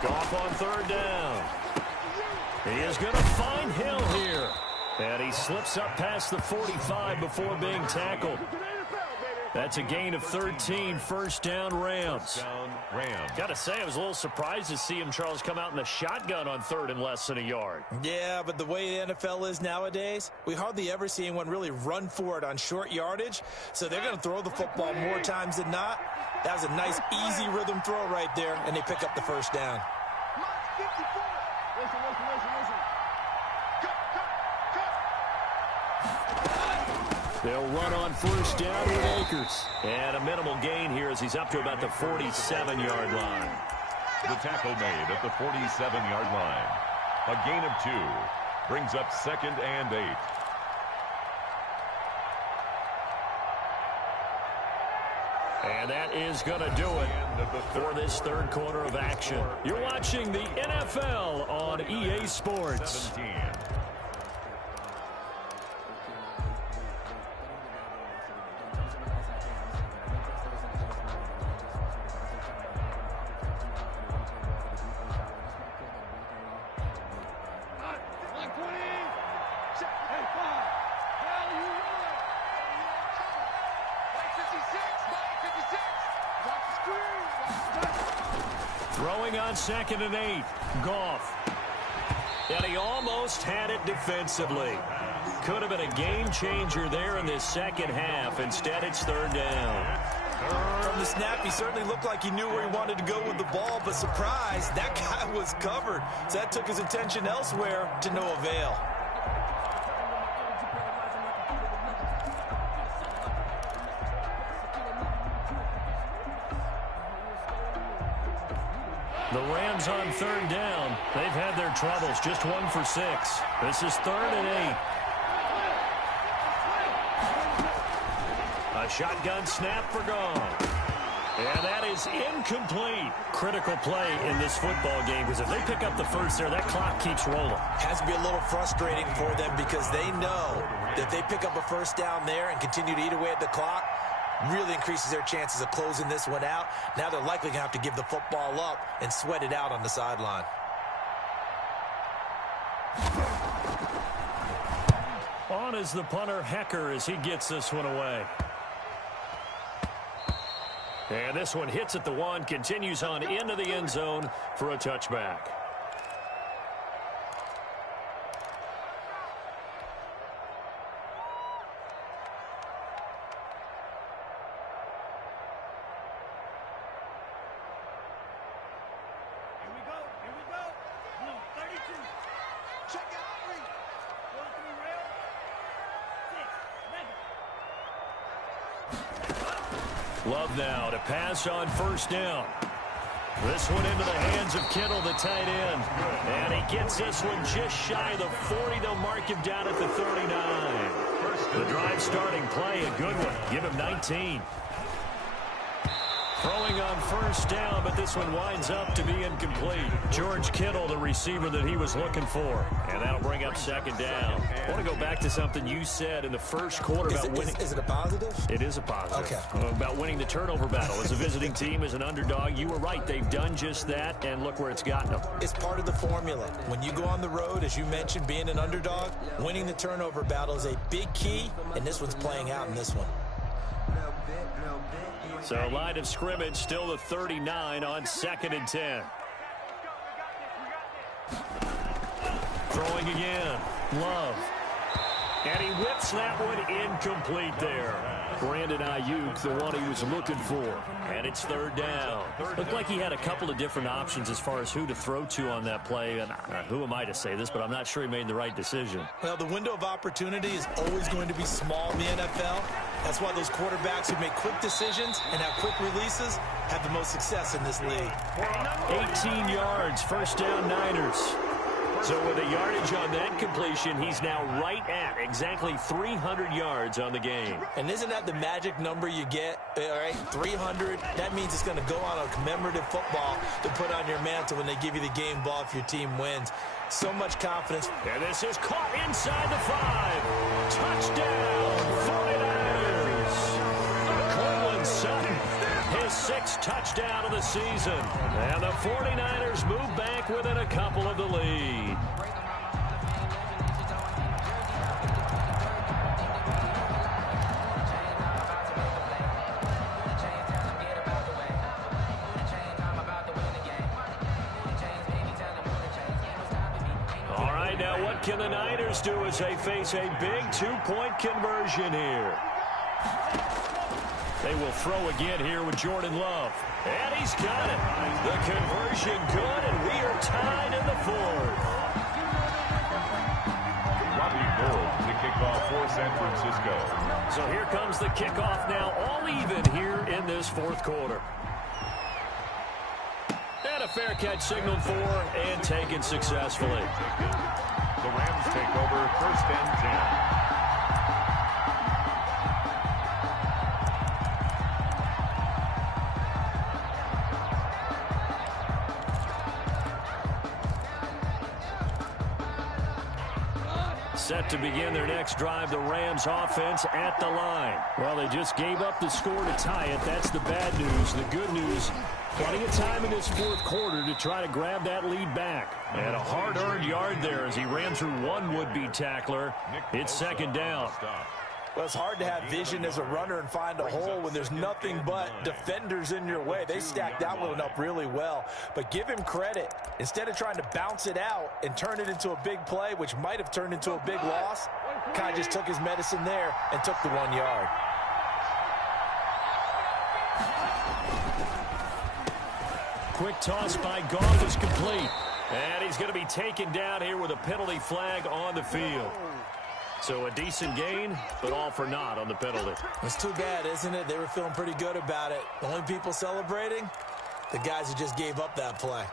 Goff on 3rd down. He is going to find Hill here. And he slips up past the 45 before being tackled. That's a gain of 13, 1st down Rams. Got to say, I was a little surprised to see him, Charles, come out in the shotgun on 3rd and less than a yard. Yeah, but the way the NFL is nowadays, we hardly ever see anyone really run for it on short yardage. So they're going to throw the football more times than not. That was a nice, easy rhythm throw right there, and they pick up the 1st down. They'll run on 1st down with Akers. And a minimal gain here as he's up to about the 47-yard line. The tackle made at the 47-yard line. A gain of 2 brings up 2nd and 8. And that is going to do it for this 3rd quarter of action. You're watching the NFL on EA Sports. 17. Throwing on 2nd and 8. Goff. And he almost had it defensively. Could have been a game changer there in this 2nd half. Instead, it's 3rd down. From the snap, he certainly looked like he knew where he wanted to go with the ball, but surprise, that guy was covered. So that took his attention elsewhere to no avail. The Rams on 3rd down. They've had their troubles. Just 1 for 6. This is 3rd and 8. A shotgun snap for Gone. And that is incomplete. Critical play in this football game because if they pick up the 1st there, that clock keeps rolling. Has to be a little frustrating for them because they know that if they pick up a 1st down there and continue to eat away at the clock, really increases their chances of closing this one out. Now they're likely going to have to give the football up and sweat it out on the sideline. On is the punter, Hecker, as he gets this one away. And this one hits at the 1, continues on into the end zone for a touchback. Love now to pass on 1st down. This one into the hands of Kittle, the tight end. And he gets this one just shy of the 40. They'll mark him down at the 39. The drive starting play, a good one. Give him 19. Throwing on 1st down, but this one winds up to be incomplete. George Kittle, the receiver that he was looking for. And that'll bring up 2nd down. I want to go back to something you said in the 1st quarter about winning. Is it a positive? It is a positive. Okay. About winning the turnover battle. As a visiting team, as an underdog, you were right. They've done just that, and look where it's gotten them. It's part of the formula. When you go on the road, as you mentioned, being an underdog, winning the turnover battle is a big key, and this one's playing out in this one. So line of scrimmage still the 39 on 2nd and 10. Throwing again. Love. And he whips that one incomplete there. Brandon Ayuk, the one he was looking for. And it's third down. Looked like he had a couple of different options as far as who to throw to on that play. And who am I to say this, but I'm not sure he made the right decision. Well, the window of opportunity is always going to be small in the NFL. That's why those quarterbacks who make quick decisions and have quick releases have the most success in this league. 18 yards, first down Niners. So with a yardage on that completion, he's now right at exactly 300 yards on the game. And isn't that the magic number you get? All right, 300. That means it's going to go on a commemorative football to put on your mantle when they give you the game ball if your team wins. So much confidence. And this is caught inside the 5. Touchdown, 49ers. Cortland Sutton, his 6th touchdown of the season. And the 49ers move back within a couple of the lead. All right, now what can the Niners do as they face a big 2-point conversion here? They will throw again here with Jordan Love. And he's got it. The conversion good, and we are tied in the 4th. Robbie Gould, the kickoff for San Francisco. So here comes the kickoff now, all even here in this 4th quarter. And a fair catch signaled for and taken successfully. The Rams take over 1st and 10. Set to begin their next drive, the Rams offense at the line. Well, they just gave up the score to tie it. That's the bad news. The good news, plenty of time in this 4th quarter to try to grab that lead back. And a hard-earned yard there as he ran through one would-be tackler. It's 2nd down. Well, it's hard to have vision as a runner and find a hole when there's nothing but defenders in your way. They stacked that one up really well. But give him credit. Instead of trying to bounce it out and turn it into a big play, which might have turned into a big loss, Kai just took his medicine there and took the 1 yard. Quick toss by Goff is complete. And he's going to be taken down here with a penalty flag on the field. So a decent gain, but all for naught on the penalty. It's too bad, isn't it? They were feeling pretty good about it. The only people celebrating, the guys who just gave up that play.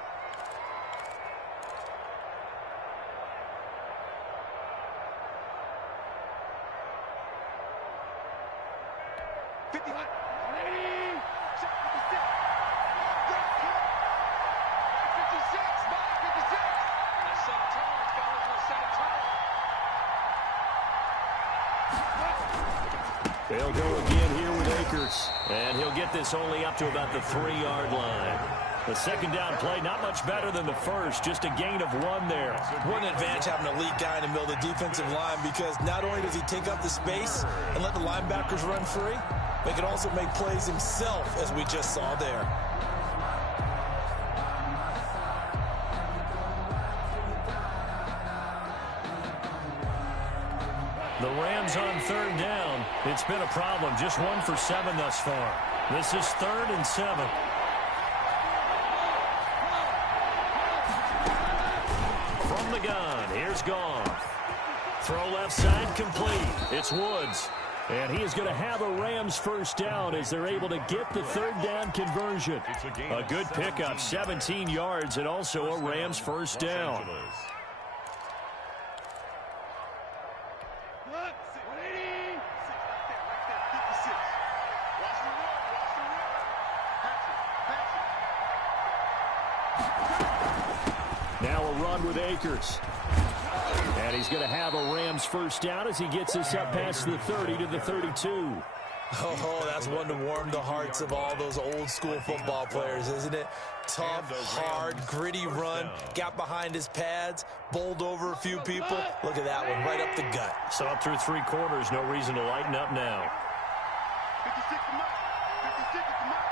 They'll go again here with Akers. And he'll get this only up to about the 3-yard line. The 2nd down play, not much better than the first. Just a gain of 1 there. What an advantage having an elite guy in the middle of the defensive line, because not only does he take up the space and let the linebackers run free, but he can also make plays himself, as we just saw there. The Rams on 3rd down. It's been a problem. Just 1 for 7 thus far. This is 3rd and 7. From the gun, here's Goff. Throw left side complete. It's Woods. And he is going to have a Rams 1st down as they're able to get the 3rd down conversion. A good pickup, 17 yards, and also a Rams 1st down. Now a run with Akers. And he's going to have a Rams 1st down as he gets this up past the 30 to the 32. Oh, that's one to warm the hearts of all those old school football players, isn't it? Tough, hard, gritty run, got behind his pads, bowled over a few people. Look at that one, right up the gut. So up through 3 quarters, no reason to lighten up now. 56 to Mike. 56 to Mike.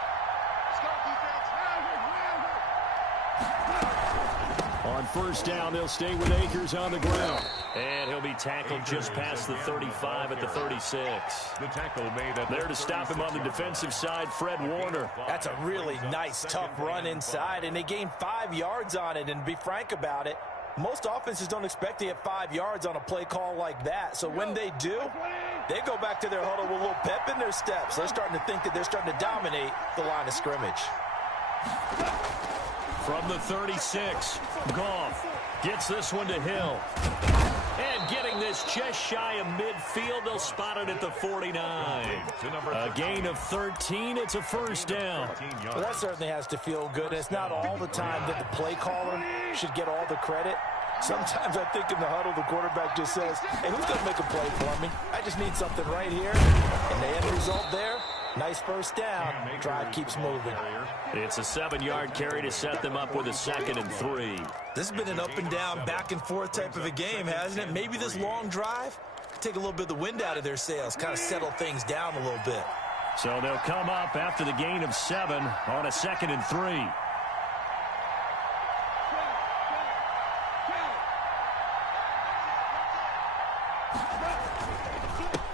Let's go, defense. On first down, they'll stay with Akers on the ground. And he'll be tackled just past the 35 at the 36. The tackle made at there to stop him on the defensive side, Fred Warner. That's a really nice, tough run inside, and they gained 5 yards on it. And to be frank about it, most offenses don't expect to get 5 yards on a play call like that. So when they do, they go back to their huddle with a little pep in their steps. They're starting to think that they're starting to dominate the line of scrimmage. From the 36, Goff gets this one to Hill. And getting this just shy of midfield, they'll spot it at the 49. A gain of 13, it's a first down. Well, that certainly has to feel good. It's not all the time that the play caller should get all the credit. Sometimes I think in the huddle, the quarterback just says, hey, who's going to make a play for me? I just need something right here. And the end result there, nice first down. Drive keeps moving. It's a 7-yard carry to set them up with a 2nd and 3. This has been an up and down, back and forth type of a game, hasn't it? Maybe this long drive take a little bit of the wind out of their sails, kind of settle things down a little bit. So they'll come up after the gain of 7 on a 2nd and 3.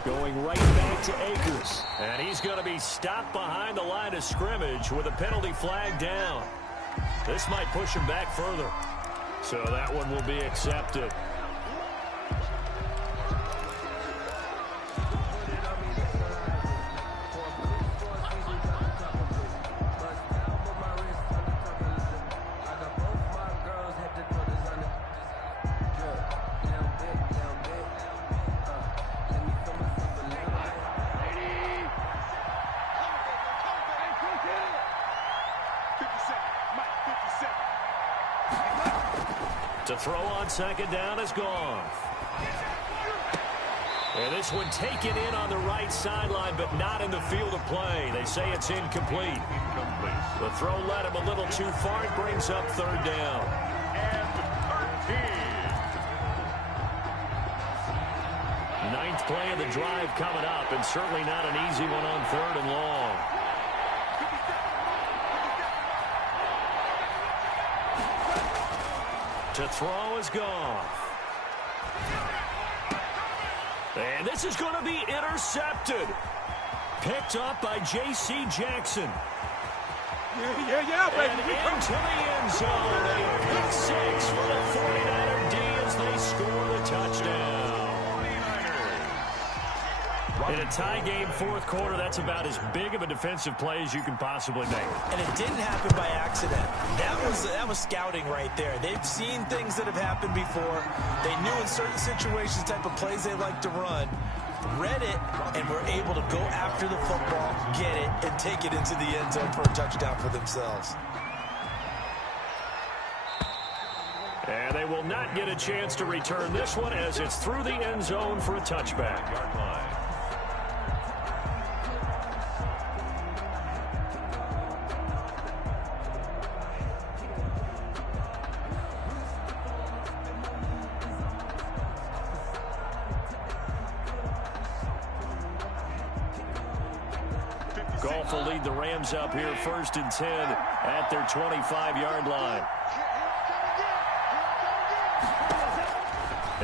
Going right back to Akers. And he's going to be stopped behind the line of scrimmage with a penalty flag down. This might push him back further. So that one will be accepted. To throw on 2nd down is Goff. And this one taken in on the right sideline, but not in the field of play. They say it's incomplete. The throw led him a little too far. It brings up 3rd down. And 13. 9th play of the drive coming up, and certainly not an easy one on 3rd and long. To throw is Goff. And this is going to be intercepted. Picked up by J.C. Jackson. Yeah, baby. And into the end zone. A pick 6 for the 49er D as they score the touchdown. In a tie game, 4th quarter, that's about as big of a defensive play as you can possibly make. And it didn't happen by accident. That was scouting right there. They've seen things that have happened before. They knew in certain situations type of plays they like to run. Read it, and were able to go after the football, get it, and take it into the end zone for a touchdown for themselves. And they will not get a chance to return this one as it's through the end zone for a touchback. Yard line. Goff will lead the Rams up here 1st and 10 at their 25-yard line.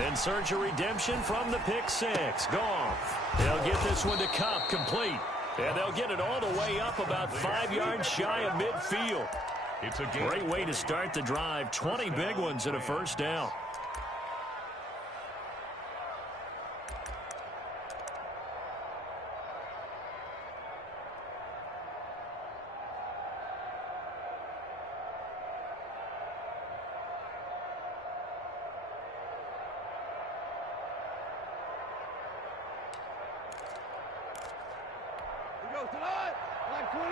In search of redemption from the pick 6. Goff. They'll get this one to Cup complete. And they'll get it all the way up about 5 yards shy of midfield. It's a great way to start the drive. 20 big ones and a first down. Like 20.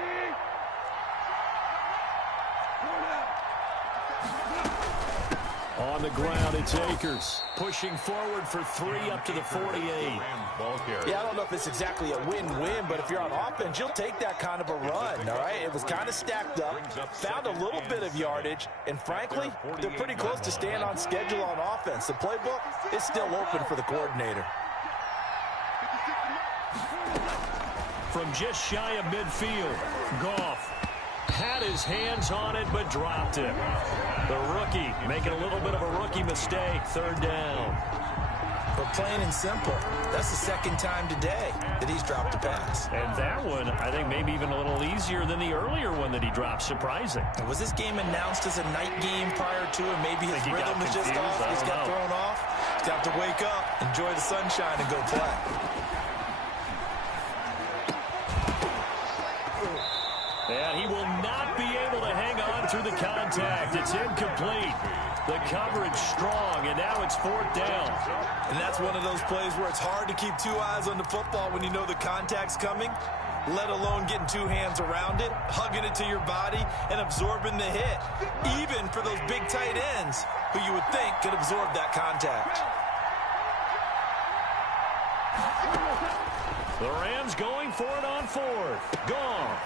On the ground, it's Akers. Pushing forward for 3 up to the 48. Yeah, I don't know if it's exactly a win-win, but if you're on offense, you'll take that kind of a run, all right? It was kind of stacked up, found a little bit of yardage, and frankly, they're pretty close to staying on schedule on offense. The playbook is still open for the coordinator. From just shy of midfield, Goff. Had his hands on it, but dropped it. The rookie making a little bit of a rookie mistake. Third down. But plain and simple, that's the second time today that he's dropped a pass. And that one, I think, maybe even a little easier than the earlier one that he dropped. Surprising. And was this game announced as a night game prior to it? Maybe his rhythm is just off. He's got thrown off. He's got to wake up, enjoy the sunshine, and go play. And he will not be able to hang on through the contact. It's incomplete. The coverage strong, and now it's fourth down. And that's one of those plays where it's hard to keep two eyes on the football when you know the contact's coming, let alone getting two hands around it, hugging it to your body, and absorbing the hit, even for those big tight ends who you would think could absorb that contact. The Rams going for it on fourth. Gone.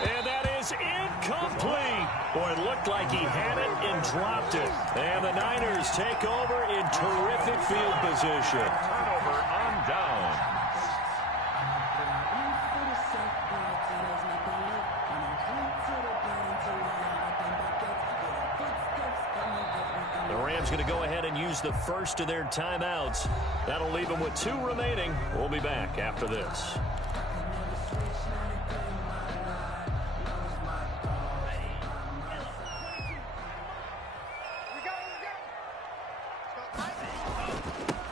And that is incomplete. Boy, it looked like he had it and dropped it. And the Niners take over in terrific field position. Turnover on down. The Rams going to go ahead and use the first of their timeouts. That'll leave them with 2 remaining. We'll be back after this.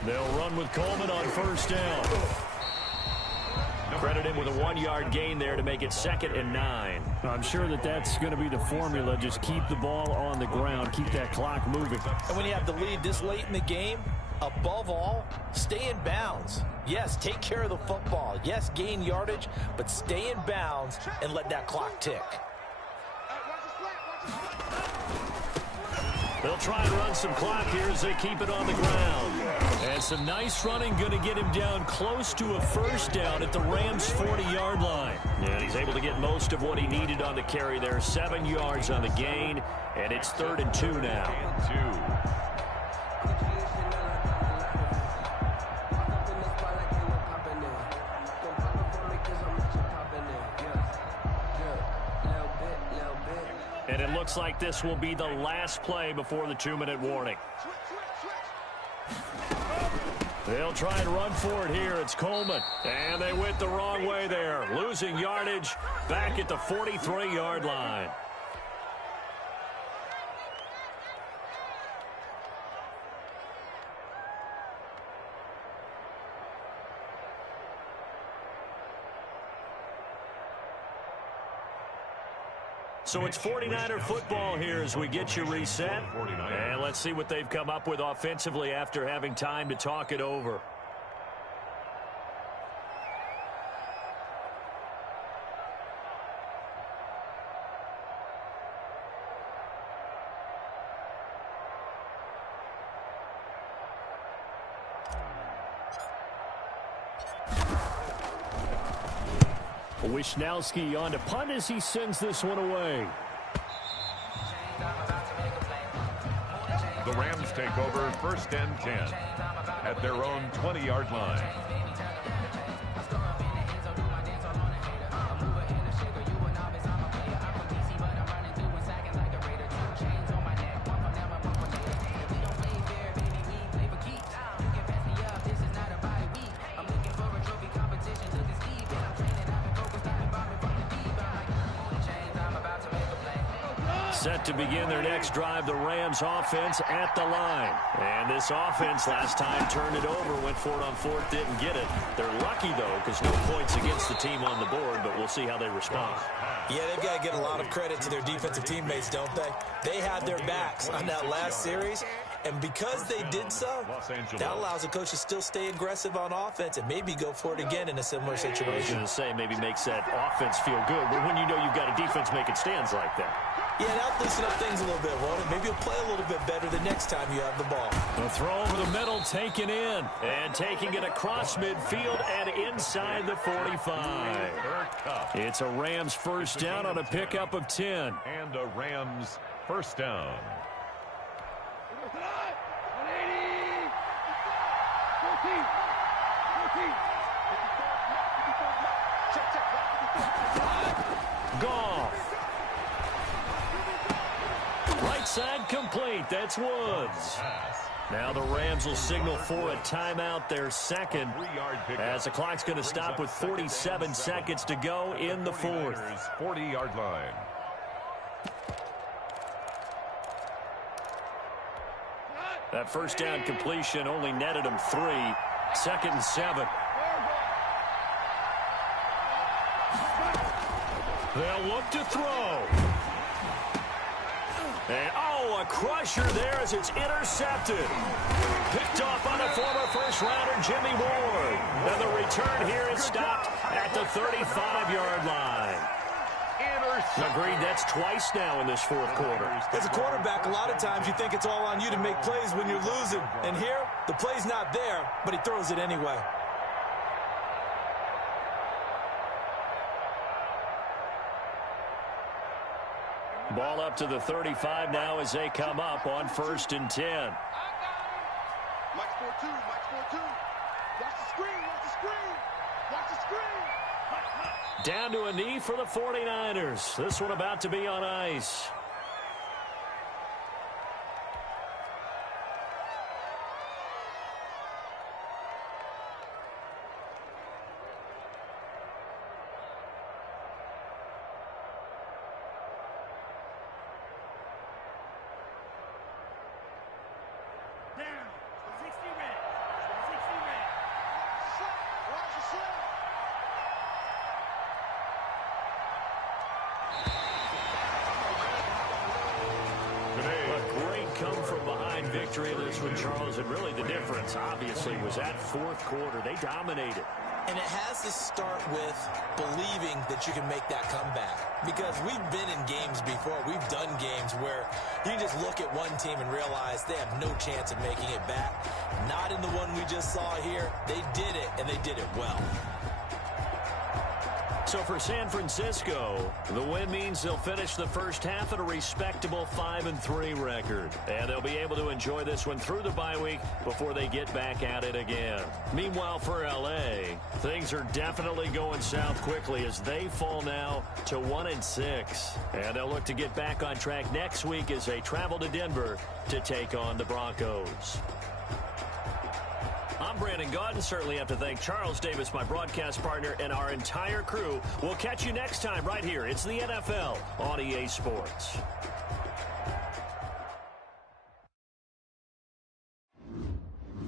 They'll run with Coleman on first down. Credit him with a 1-yard gain there to make it 2nd and 9. I'm sure that that's going to be the formula. Just keep the ball on the ground. Keep that clock moving. And when you have the lead this late in the game, above all, stay in bounds. Yes, take care of the football. Yes, gain yardage, but stay in bounds and let that clock tick. They'll try and run some clock here as they keep it on the ground. And some nice running going to get him down close to a first down at the Rams' 40-yard line. And he's able to get most of what he needed on the carry there. 7 yards on the gain, and it's 3rd and 2 now. And it looks like this will be the last play before the 2-minute warning. They'll try and run for it here. It's Coleman. And they went the wrong way there. Losing yardage back at the 43-yard line. So it's 49er football here as we get you reset. And let's see what they've come up with offensively after having time to talk it over. Wisnowski on to punt as he sends this one away. The Rams take over 1st and 10 at their own 20-yard line. Set to begin their next drive, the Rams offense at the line. And this offense last time turned it over, went for it on 4th, didn't get it. They're lucky, though, because no points against the team on the board, but we'll see how they respond. Yeah, they've got to get a lot of credit to their defensive teammates, don't they? They had their backs on that last series, and because they did so, that allows the coach to still stay aggressive on offense and maybe go for it again in a similar situation. I was going to say, maybe makes that offense feel good, but when you know you've got a defense making stands like that. Yeah, that'll loosen up things a little bit, won't it? Maybe you'll play a little bit better the next time you have the ball. The throw over the middle, taken in, and taking it across midfield and inside the 45. It's a Rams first down on a pickup of 10. And a Rams first down. 14. Goff. Right side complete. That's Woods. Now the Rams will signal for a timeout, their second, as the clock's going to stop with 47 seconds to go in the fourth. 40-yard line. That first down completion only netted him 3. 2nd and 7. They'll look to throw. And, a crusher there as it's intercepted. Picked off by the former first-rounder Jimmy Ward. And the return here is stopped at the 35-yard line. Agreed, that's twice now in this fourth quarter. As a quarterback, a lot of times you think it's all on you to make plays when you're losing. And here, the play's not there, but he throws it anyway. Ball up to the 35 now as they come up on 1st and 10. Mike's 4-2, Mike's 4-2. Watch the screen, watch the screen. Watch the screen. Down to a knee for the 49ers. This one about to be on ice. Victory of this one, Charles, and really the difference, obviously, was that fourth quarter. They dominated. And it has to start with believing that you can make that comeback. Because we've been in games before. We've done games where you just look at one team and realize they have no chance of making it back. Not in the one we just saw here. They did it, and they did it well. So for San Francisco, the win means they'll finish the first half at a respectable 5-3 record. And they'll be able to enjoy this one through the bye week before they get back at it again. Meanwhile, for L.A., things are definitely going south quickly as they fall now to 1-6. And they'll look to get back on track next week as they travel to Denver to take on the Broncos. I'm Brandon Gaudin. Certainly have to thank Charles Davis, my broadcast partner, and our entire crew. We'll catch you next time right here. It's the NFL on EA Sports.